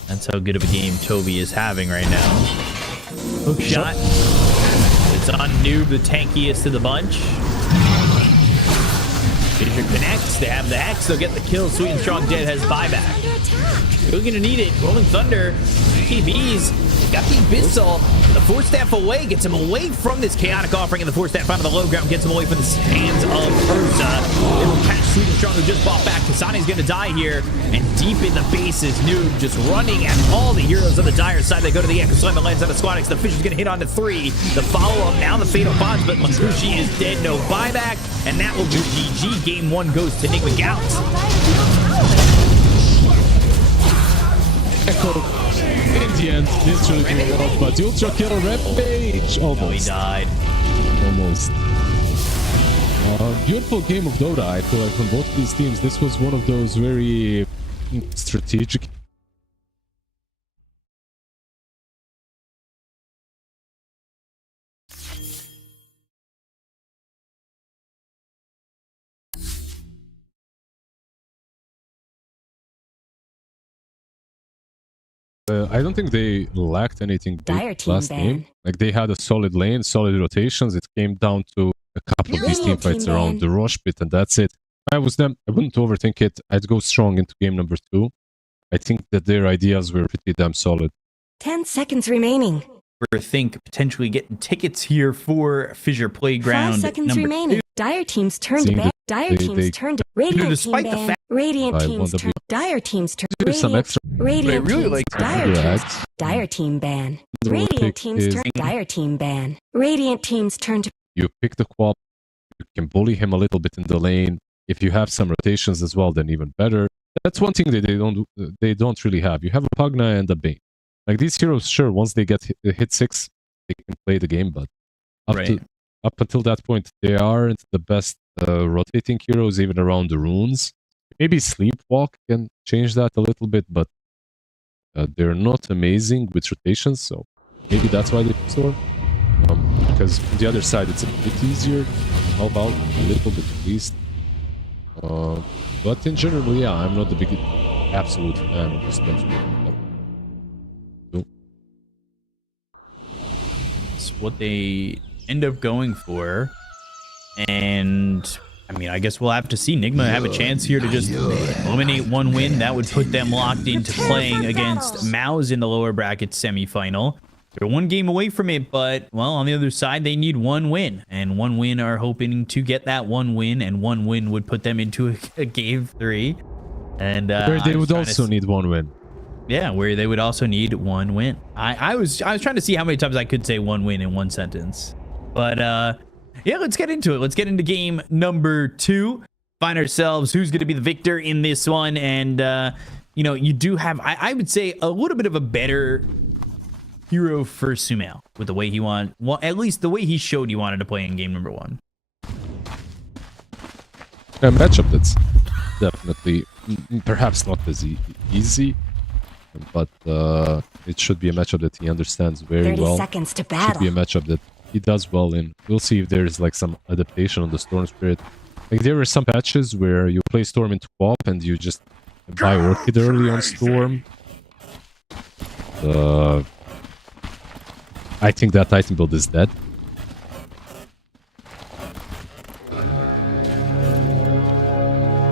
That's how good of a game Toby is having right now. Hook shot. It's on Noob, the tankiest of the bunch. Fissure connects. They have the Hex. They'll get the kill. Sweet and Strong Dead has buyback. They're gonna need it. Rolling Thunder. TBs. Got the Abyssal. The Force Staff away. Gets him away from this chaotic offering. And the Force Staff onto the low ground. Gets him away from the hands of Ursa. They will catch Sweet and Strong, who just bought back. Kasane's gonna die here. And deep in the bases, Noob just running at all the heroes on the dire side. They go to the Echo Slam. It lands on the Squadix. The Fissure's gonna hit on to 3. The follow-up. Now the Fatal Bonds. But Mangushi is dead. No buyback. And that will be GG. Game 1 goes to Nigma Galaxy. Echo. In the end, literally doing it off, but the Ultra Kill Rampage! Almost. No, he died. Almost. Beautiful game of Dota, I feel like, from both of these teams. This was one of those very strategic... I don't think they lacked anything big last game. Like, they had a solid lane, solid rotations. It came down to a couple of these team fights around the Roche pit, and that's it. If I was them, I wouldn't overthink it. I'd go strong into game number 2. I think that their ideas were pretty damn solid. 10 seconds remaining. Think potentially getting tickets here for Fissure Playground. 5 seconds remaining. Dire team's turn to ban. Dire team's turn to Radiant team ban. Radiant team's turn. Dire team's turn. Radiant team's Dire team's Dire team ban. Radiant team's turn. Dire team ban. Radiant team's turn to. You pick the quap. You can bully him a little bit in the lane. If you have some rotations as well, then even better. That's one thing that they don't really have. You have a Pugna and a Bane. Like, these heroes, sure, once they get hit 6, they can play the game, but up until that point, they aren't the best rotating heroes, even around the runes. Maybe Sleepwalk can change that a little bit, but they're not amazing with rotations, so maybe that's why they absorb. Because on the other side, it's a bit easier to help out a little bit at least. But in general, yeah, I'm not the big absolute fan of this benchmark. It's what they end up going for. And I mean, I guess we'll have to see. Nigma have a chance here to just eliminate one win. That would put them locked into playing against Maus in the lower bracket semifinal. They're one game away from it, but, well, on the other side, they need one win. And one win are hoping to get that one win, and one win would put them into a game 3. And where they would also need 1 win. Yeah, where they would also need 1 win. I was trying to see how many times I could say 1 win in 1 sentence. But yeah, let's get into it. Let's get into game number 2. Find ourselves who's going to be the victor in this one. And you know, you do have, I would say, a little bit of a better hero for Sumail with the way he wanted, well, at least the way he showed he wanted to play in game number 1. A matchup that's definitely perhaps not as easy, but it should be a matchup that he understands very 30 well. seconds to battle. Should be a matchup that he does well in. We'll see if there's like some adaptation on the Storm Spirit. Like there are some patches where you play Storm into co-op and you just buy Orchid early on Storm. I think that item build is dead.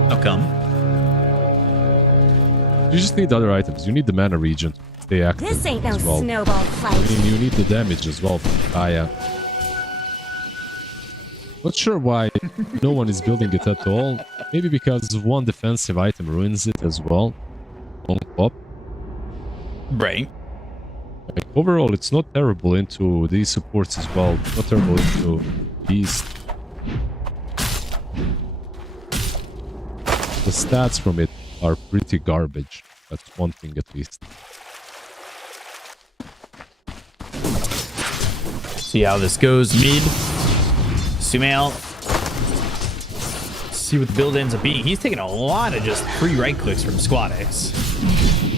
How come? You just need other items. You need the mana regen to stay active. This ain't no as well. snowball fight. I mean, you need the damage as well from Kaya. Not sure why no one is building it at all. Maybe because one defensive item ruins it as well. On pop. Right. Like, overall, it's not terrible into these supports as well. Not terrible into Beast. The stats from it are pretty garbage. That's one thing at least. See how this goes. Mid. Sumail. See what the build ends up being. He's taking a lot of just free right clicks from Squad X.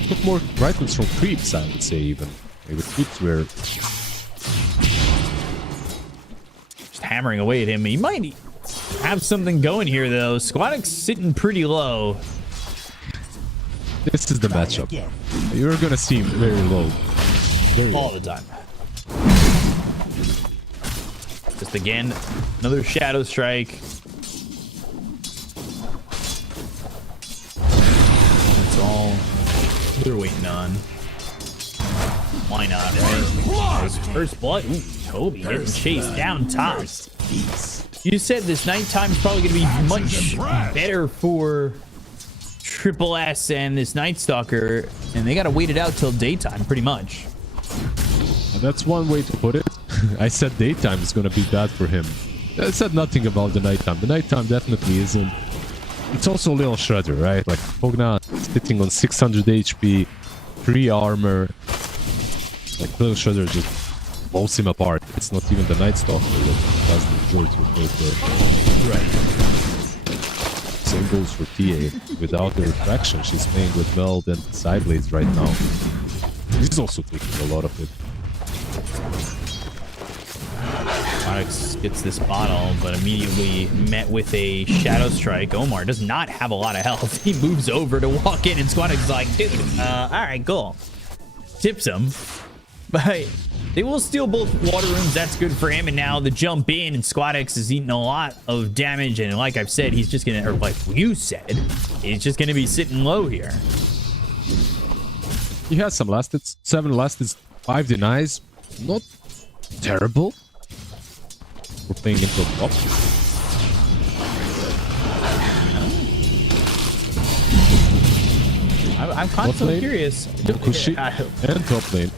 Took more right clicks from creeps, I would say, even. Like, the creeps were just hammering away at him. He might have something going here, though. Squad X sitting pretty low. This is the matchup. You're gonna see him very low. Very all low. the time. Just again, another Shadow Strike. That's all they're waiting on. Why not, right? First blood. Ooh, Toby getting chased down top. You said this nighttime's probably going to be much better for Triple S and this Night Stalker, and they got to wait it out till daytime, pretty much. That's one way to put it. I said daytime is going to be bad for him. I said nothing about the nighttime. The nighttime definitely isn't. It's also a little shredder, right? Like Pogna sitting on 600 HP, 3 armor. Like little shredder just blows him apart. It's not even the Night Stalker that does the majority of work there. Right. Same goes for TA. Without the refraction, she's playing with Meld and Sideblades right now. He's also taking a lot of it. Onyx gets this bottle, but immediately met with a Shadow Strike. Omar does not have a lot of health. He moves over to walk in, and Squadix is like, dude, all right, cool. Tips him. But they will steal both water rooms. That's good for him. And now the jump in, and Squadix is eating a lot of damage. And like I've said, he's just going to, or like you said, he's just going to be sitting low here. He has some last hits. 7 last hits, 5 denies. Not terrible. We're playing into a top. I'm constantly curious. Kushi and top lane.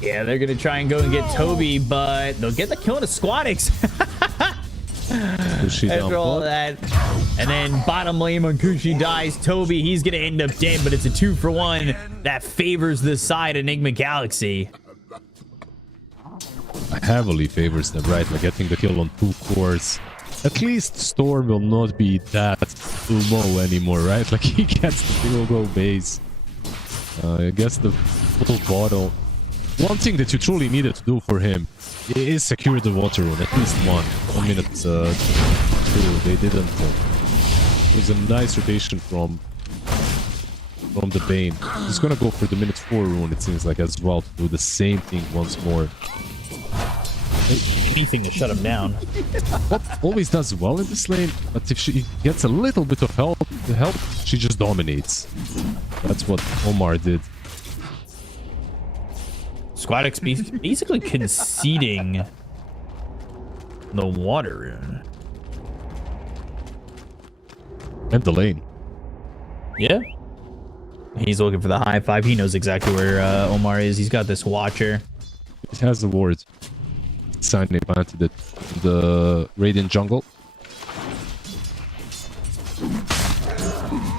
Yeah, they're going to try and go and get Toby, but they'll get the kill into Squadix. After all that. And then bottom lane when Kushi dies, Toby, he's going to end up dead, but it's a 2-for-1 that favors the side of Nigma Galaxy. Heavily favors them, right? Like getting the kill on 2 cores. At least Storm will not be that low anymore, right? Like he gets the single go base. I guess the full bottle. One thing that you truly needed to do for him is secure the water rune, at least 1 minute 2. They didn't. It was a nice rotation from the Bane. He's gonna go for the minute 4 rune, it seems like, as well, to do the same thing once more. Anything to shut him down. What always does well in this lane, but if she gets a little bit of help, she just dominates. That's what Omar did. Squadix basically conceding the water rune. And the lane. Yeah. He's looking for the high five. He knows exactly where Omar is. He's got this watcher. It has the ward. Sign planted it. The Radiant jungle.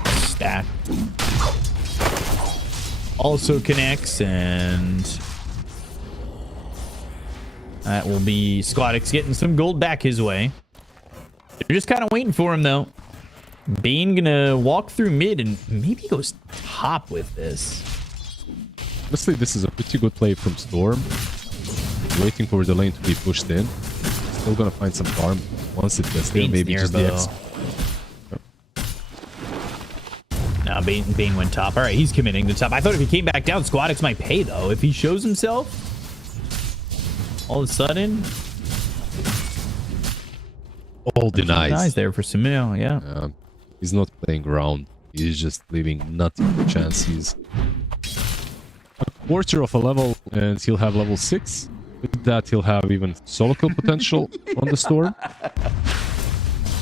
Stack. Also connects, and that will be Squadix getting some gold back his way. They're just kind of waiting for him, though. Bane gonna walk through mid and maybe goes top with this. Honestly, this is a pretty good play from Storm. Waiting for the lane to be pushed in. Still gonna find some farm once it gets there. Maybe just the X. Nah, Bane went top. All right, he's committing to top. I thought if he came back down, Squadix might pay, though. If he shows himself, all of a sudden... All denies. Denies there for Sumail, yeah. He's not playing around. He's just leaving nothing for chance. He's a quarter of a level, and he'll have level 6. With that, he'll have even solo kill potential on the Storm.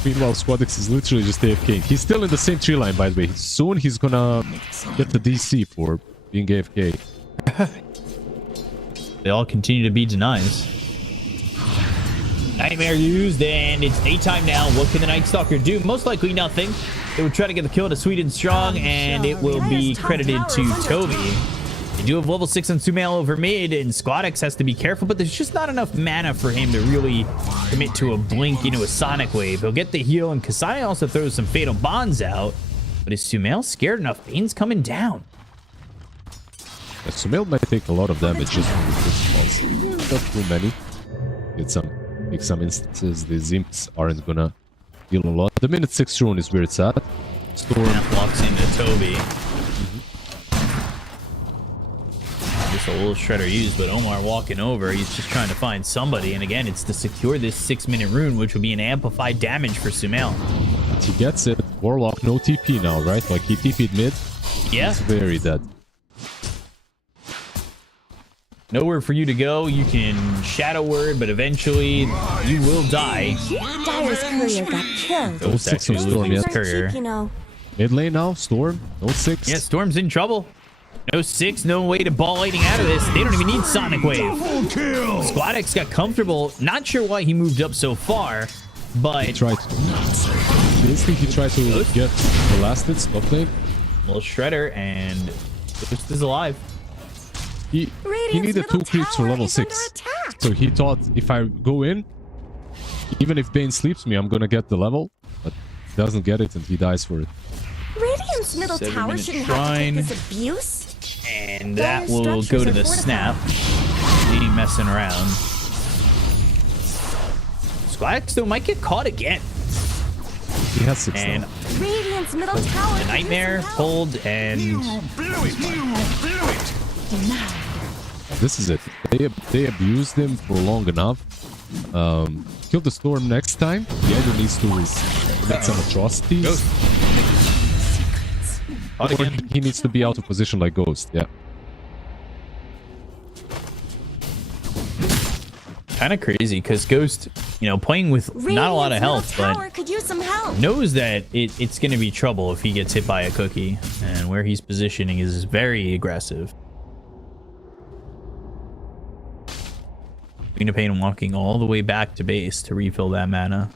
Meanwhile, Squadix is literally just AFK. He's still in the same tree line, by the way. Soon he's gonna get the DC for being AFK. They all continue to be denies. Nightmare used, and it's daytime now. What can the Night Stalker do? Most likely nothing. They will try to get the kill to Sweet and Strong, and it will be credited to Toby. They do have level 6 on Sumail over mid, and Squadix has to be careful, but there's just not enough mana for him to really commit to a blink into a Sonic Wave. He'll get the heal, and Kasai also throws some Fatal Bonds out, but is Sumail scared enough? Bane's coming down. Yeah, Sumail might take a lot of damage just from the first balls. Not too many. In some instances, the Zimps aren't gonna deal a lot. The minute 6 rune is where it's at. Storm walks into Toby. Just a little shredder used, but Omar walking over. He's just trying to find somebody, and again, it's to secure this 6-minute rune, which will be an amplified damage for Sumail. He gets it. Warlock, no TP now, right? Like, he TP'd mid. Yeah. He's very dead. Nowhere for you to go. You can Shadow Word, but eventually you will die. Dyer's courier got killed. No 6 on Storm yet. Courier. Mid lane now, Storm. No 6. Yeah, Storm's in trouble. No 6, no way to ball lightning out of this. They don't even need Sonic Wave. Squadix got comfortable. Not sure why he moved up so far, but... He tried to... Basically, he tried to get the last hit, top lane. Little Shredder, and Ghost is alive. He needed 2 creeps for level 6. So he thought, if I go in, even if Bane sleeps me, I'm gonna get the level. But he doesn't get it, and he dies for it. Radiant's middle tower shouldn't have to take this abuse. And that will go to the snap. He ain't messing around. Squadix though might get caught again. He has 6 and Radiant's middle tower. The Nightmare pulled, and this is it. They abused him for long enough. Kill the Storm next time. He either needs to commit some atrocities, or he needs to be out of position like Ghost. Yeah. kind of crazy because Ghost, you know, playing with not a lot of health, but could use some help. Knows that it's going to be trouble if he gets hit by a cookie, and where he's positioning is very aggressive. Queen of Pain walking all the way back to base to refill that mana.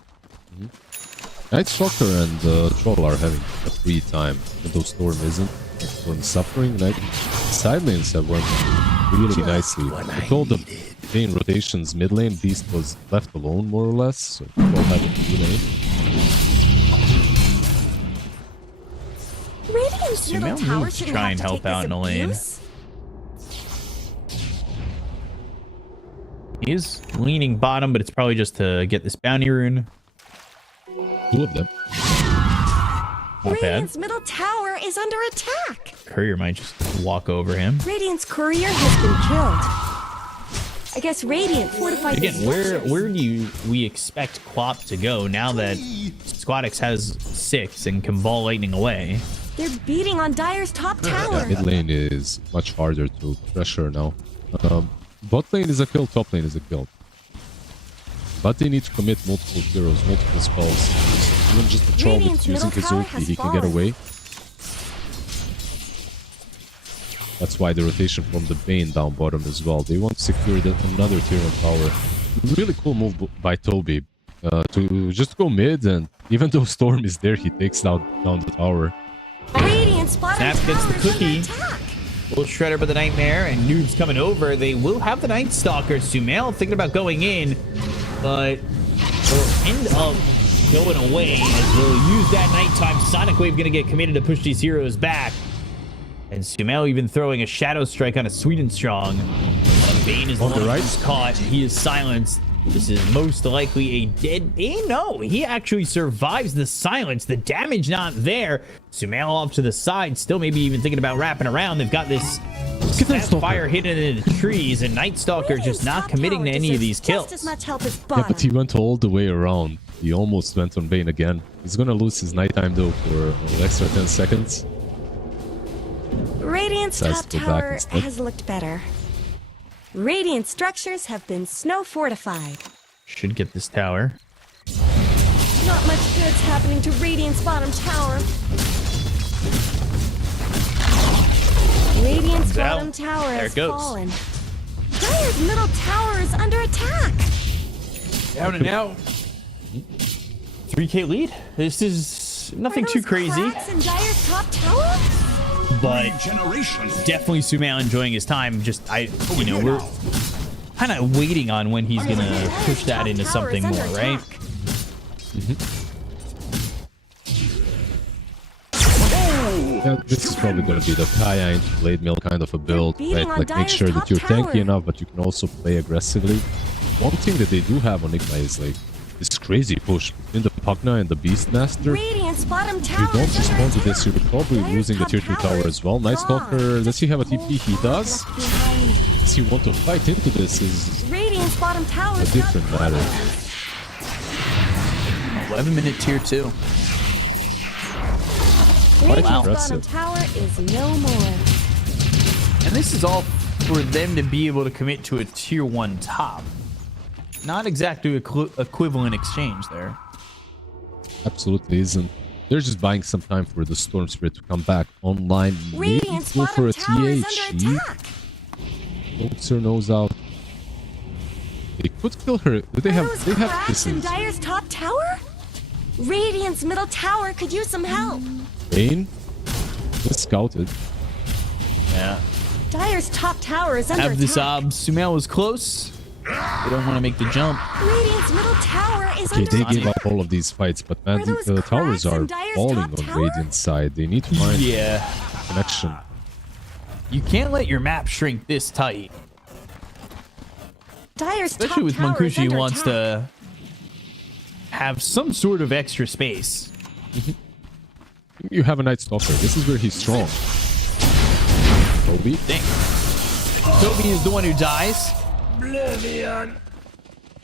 Night Stalker and Troll are having a free time, and though Storm isn't. Storm suffering. Side lanes have worked really nicely. With all the main rotations, mid lane, Beast was left alone more or less, so Troll had a free lane. Radiant's middle tower shouldn't try have and to help take out this in the lane. abuse. He's leaning bottom, but it's probably just to get this bounty rune. Two of them. Not bad. Radiant's middle tower is under attack. Courier might just walk over him. Radiant's courier has been killed. I guess Radiant fortified. Again, where do we expect Quap to go now that Squadix has 6 and can ball lightning away? They're beating on Dire's top tower. Yeah, mid lane is much harder to pressure now. Bot lane is a kill, top lane is a kill. But they need to commit multiple heroes, multiple spells. Even just a troll with using his ulti, he can get away. That's why the rotation from the Bane down bottom as well. They want to secure another tier 1 tower. Really cool move by Toby to just go mid, and even though Storm is there, he takes down the tower. Snap gets the cookie. Little Shredder by the Nightmare, and Noob's coming over. They will have the Night Stalker. Sumail thinking about going in, but they'll end up going away as they'll use that nighttime. Sonic Wave going to get committed to push these heroes back. And Sumail even throwing a Shadow Strike on a Sweet and Strong. Bane is on the right. Caught. He is silenced. This is most likely a dead Bane. No, he actually survives the silence. The damage not there. Sumail off to the side. Still maybe even thinking about wrapping around. They've got this fire hidden in the trees, and Night Stalker just not committing to any of these kills. Yeah, but he went all the way around. He almost went on Bane again. He's gonna lose his nighttime though for an extra 10 seconds. Radiant's top tower has looked better. Radiant structures have been snow fortified. Should get this tower. Not much good's happening to Radiant's bottom tower. Radiant's bottom tower has fallen. Dire's middle tower is under attack. Down and out. 3K lead. This is nothing too crazy. In Dire's top tower? But definitely Sumail enjoying his time. Just we're kind of waiting on when he's gonna push that into something more, right? Yeah, this is probably gonna be the Kaya into Blade Mill kind of a build, right? Like make sure that you're tanky enough, but you can also play aggressively. One thing that they do have on Nigma is like this crazy push in the Pugna and the Beastmaster. If you don't respond to this, you're probably losing the tier 2 tower as well. Night Stalker, does he have a TP? He does. Does he want to fight into this is a different matter. 11-minute tier 2. Quite impressive. Tower is no more. And this is all for them to be able to commit to a tier 1 top. Not exactly equivalent exchange there. Absolutely isn't. They're just buying some time for the Storm Spirit to come back online. Maybe go for a TH. Pokes her nose out. They could kill her. Do they have kisses? Dire's top tower? Radiant's middle tower could use some help. Bane? Just scouted. Yeah. Dire's top tower is under attack. Have this Sumail was close. They don't want to make the jump. Radiant's middle tower is okay, they gave up all of these fights, but man, the towers are falling on Radiant's side. They need to find connection. You can't let your map shrink this tight. Dire's especially with Munkushi, who wants to have some sort of extra space. You have a Night Stalker. This is where he's strong. Toby? Toby is the one who dies. Oblivion.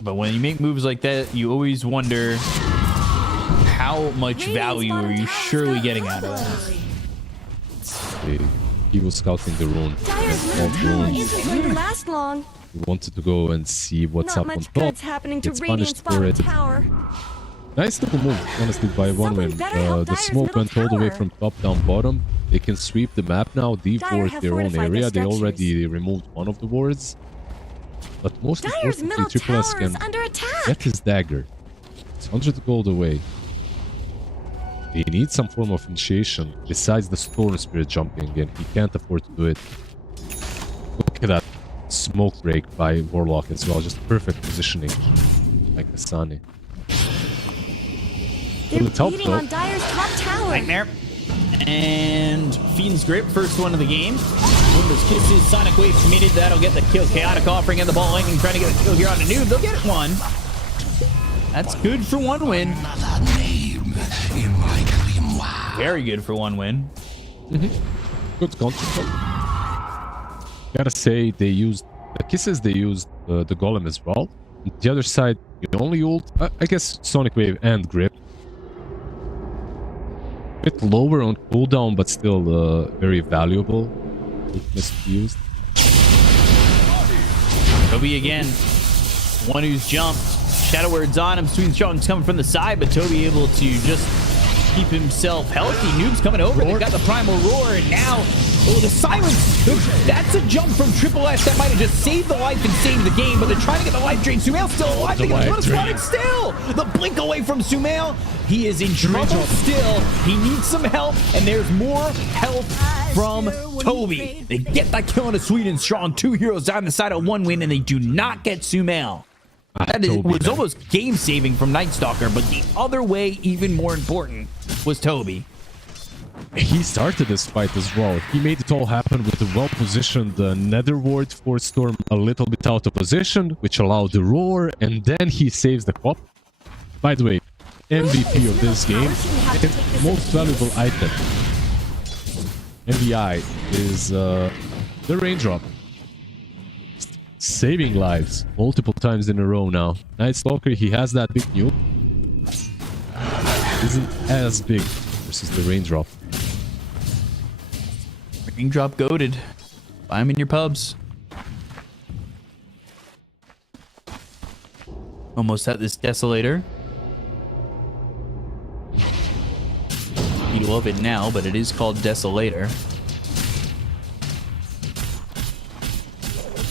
But when you make moves like that, you always wonder how much value are you surely getting out of that. He was scouting the rune. Dire's going to last long. He wanted to go and see what's up on top. Gets punished for it. Nice little move, honestly, by OneWin. The smoke went all the way from top down bottom. They can sweep the map now, devote their own area. They already removed one of the wards. But most importantly, Triple S can get his dagger. It's 100 gold away. He needs some form of initiation besides the Storm Spirit jumping, and he can't afford to do it. Look at that smoke break by Warlock as well, just perfect positioning, like Asani. They're beating on Dire's top tower. Nightmare. And Fiend's Grip, first one of the game. One of those kisses, Sonic Wave committed. That'll get the kill. Chaotic offering and the ball hanging, trying to get a kill here on the noob. They'll get one. That's good for one win. Very good for one win. Good content. Gotta say, they used the kisses, they used the golem as well. On the other side, you only ult, I guess, Sonic Wave and Grip. A bit lower on cooldown, but still very valuable. Used. Toby again. One who's jumped. Shadow Word's on him. Sweet and Strong's coming from the side, but Toby able to just keep himself healthy. Noob's coming over. They've got the Primal Roar, and now Oh, the silence. That's a jump from Triple S that might have just saved the life and saved the game, but they're trying to get the life drain. Sumail's still alive. They're going to put us running still. The blink away from Sumail. He is in trouble still. He needs some help, and there's more help from Toby. They get that kill into Sweet and Strong. 2 heroes down the side of 1 win, and they do not get Sumail. That was almost game-saving from Night Stalker, but the other way, even more important, was Toby. He started this fight as well. He made it all happen with a well-positioned Nether Ward for Storm a little bit out of position, which allowed the roar, and then he saves the pop. By the way, MVP of this game, and most valuable item, MVI, is the raindrop. Saving lives multiple times in a row now. Night Stalker, he has that big nuke. Isn't as big versus the raindrop. Raindrop goated. Buy them in your pubs. Almost at this Desolator. You love it now, but it is called Desolator.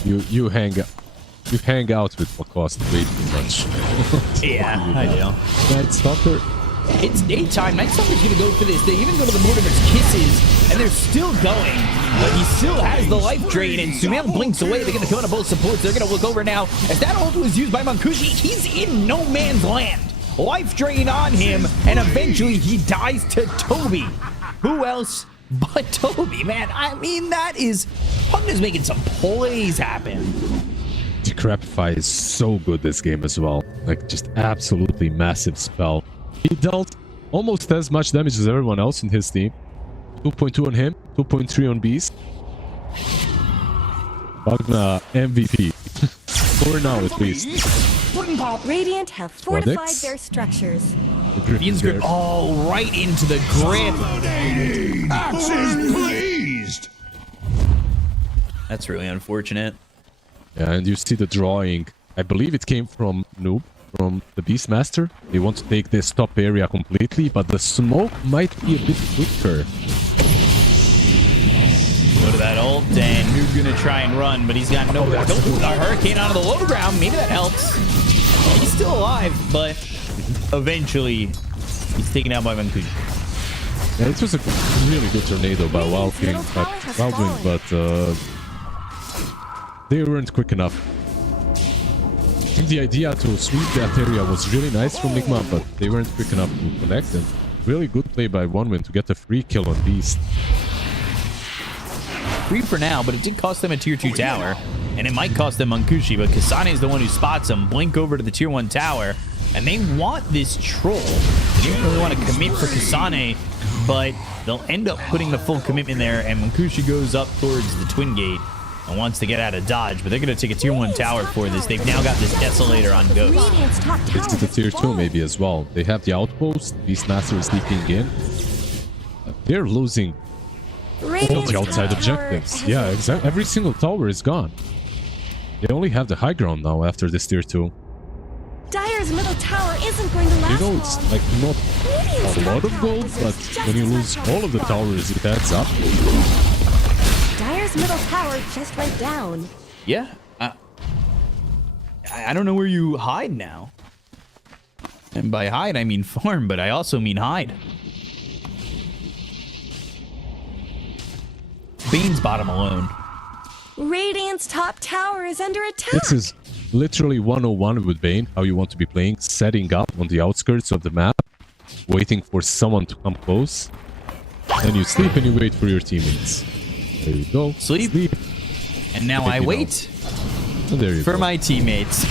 You hang out with Lacoste way too much. Yeah, I do. Night Stalker. It's daytime. Night Stalker's gonna go for this. They even go to the Mortimer's Kisses, and they're still going. But he still has the life drain, and Sumail blinks away. They're gonna go into both supports. They're gonna look over now. As that ult was used by Mankushi, he's in no man's land. Life drain on him, and eventually he dies to Toby. Who else but Toby, man? I mean, that is... Pugn is making some plays happen. Decrepify is so good this game as well. Like, just absolutely massive spell. He dealt almost as much damage as everyone else in his team. 2.2 on him, 2.3 on Beast. Pugn MVP. For now, at least. Radiant have fortified their structures. Fiend's grip all right into the grip. Axes pleased. That's really unfortunate. Yeah, and you see the drawing. I believe it came from Noob, from the Beastmaster. They want to take this top area completely, but the smoke might be a bit quicker. Go to that ult, and Noob's gonna try and run, but he's got no... A hurricane onto the low ground. Maybe that helps. He's still alive, but eventually he's taken out by Mankushi. Yeah, it was a really good tornado by Wildwing, but they weren't quick enough. I think the idea to sweep that area was really nice from Nigma, but they weren't quick enough to connect. And really good play by OneWin to get a free kill on Beast. Free for now, but it did cost them a tier 2 tower, and it might cost them Mankushi, but Kasane is the one who spots him. Blink over to the tier 1 tower, and they want this troll. They don't really want to commit for Kasane, but they'll end up putting the full commitment there, and Mankushi goes up towards the Twin Gate and wants to get out of dodge, but they're going to take a tier 1 tower for this. They've now got this Desolator on Ghost. It's to the tier 2 maybe as well. They have the outpost, Beastmaster is sleeping in. They're losing all the outside objectives. Yeah, exactly. Every single tower is gone. They only have the high ground now after this tier 2. Dire's middle tower isn't going to last long. It's like not a lot of gold, but when you lose all of the towers, it adds up. Dire's middle tower just went down. Yeah. I don't know where you hide now. And by hide, I mean farm, but I also mean hide. Bane's bottom alone. Radiant's top tower is under attack. This is literally 101 with Bane, how you want to be playing. Setting up on the outskirts of the map, waiting for someone to come close. Then you sleep and you wait for your teammates. There you go. Sleep. And now I wait and there you for go. my teammates.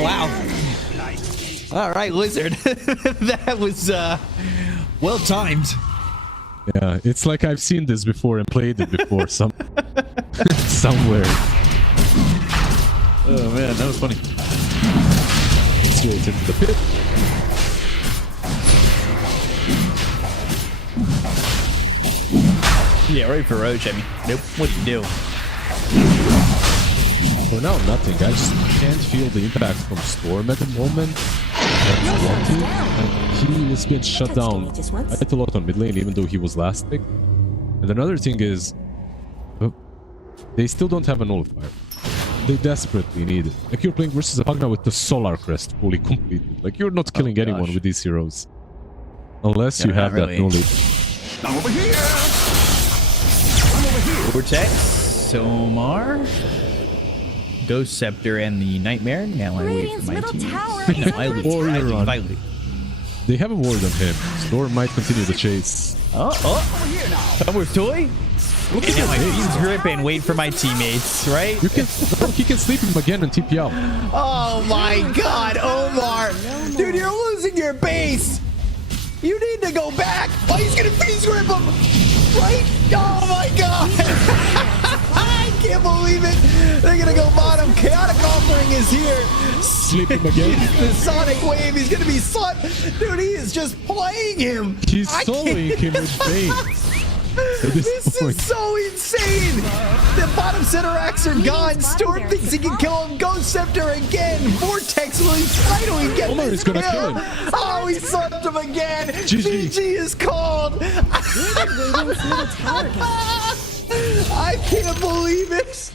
Wow. All right, Lizard. That was well timed. Yeah, it's like I've seen this before and played it before somewhere. Oh man, that was funny. Straight into the pit. Yeah, right for Roach. I mean, nope. What do you do? For now, nothing. I just can't feel the impact from Storm at the moment. He has been shut down quite a lot on mid lane, even though he was last pick. And another thing is, they still don't have a nullifier. They desperately need it. Like, you're playing versus a Pugna with the Solar Crest fully completed. Like, you're not killing anyone with these heroes. Unless you have that knowledge. I'm over here! Vortex, Somar, Ghost Scepter, and the Nightmare. Now I wait for my team. No, I leave. They have a ward on him. Storm might continue the chase. Come with Toy? Okay, now I Fiend's Grip and wait for my teammates, right? He can sleep him again and TP out. Oh my god, Omar! Dude, you're losing your base! You need to go back! Oh, he's gonna Fiend's Grip him! Right? Oh my god! I can't believe it! They're gonna go bottom. Chaotic Offering is here. Sleep him again. The Sonic Wave, he's gonna be Dude, he is just playing him! He's soloing him with Bane. This is so insane! The bottom center acts are gone. Storm thinks he can kill him. Ghost Scepter again. Vortex will finally get Omar is gonna kill him. Oh, he swept him again. GG. GG is called. I can't believe it.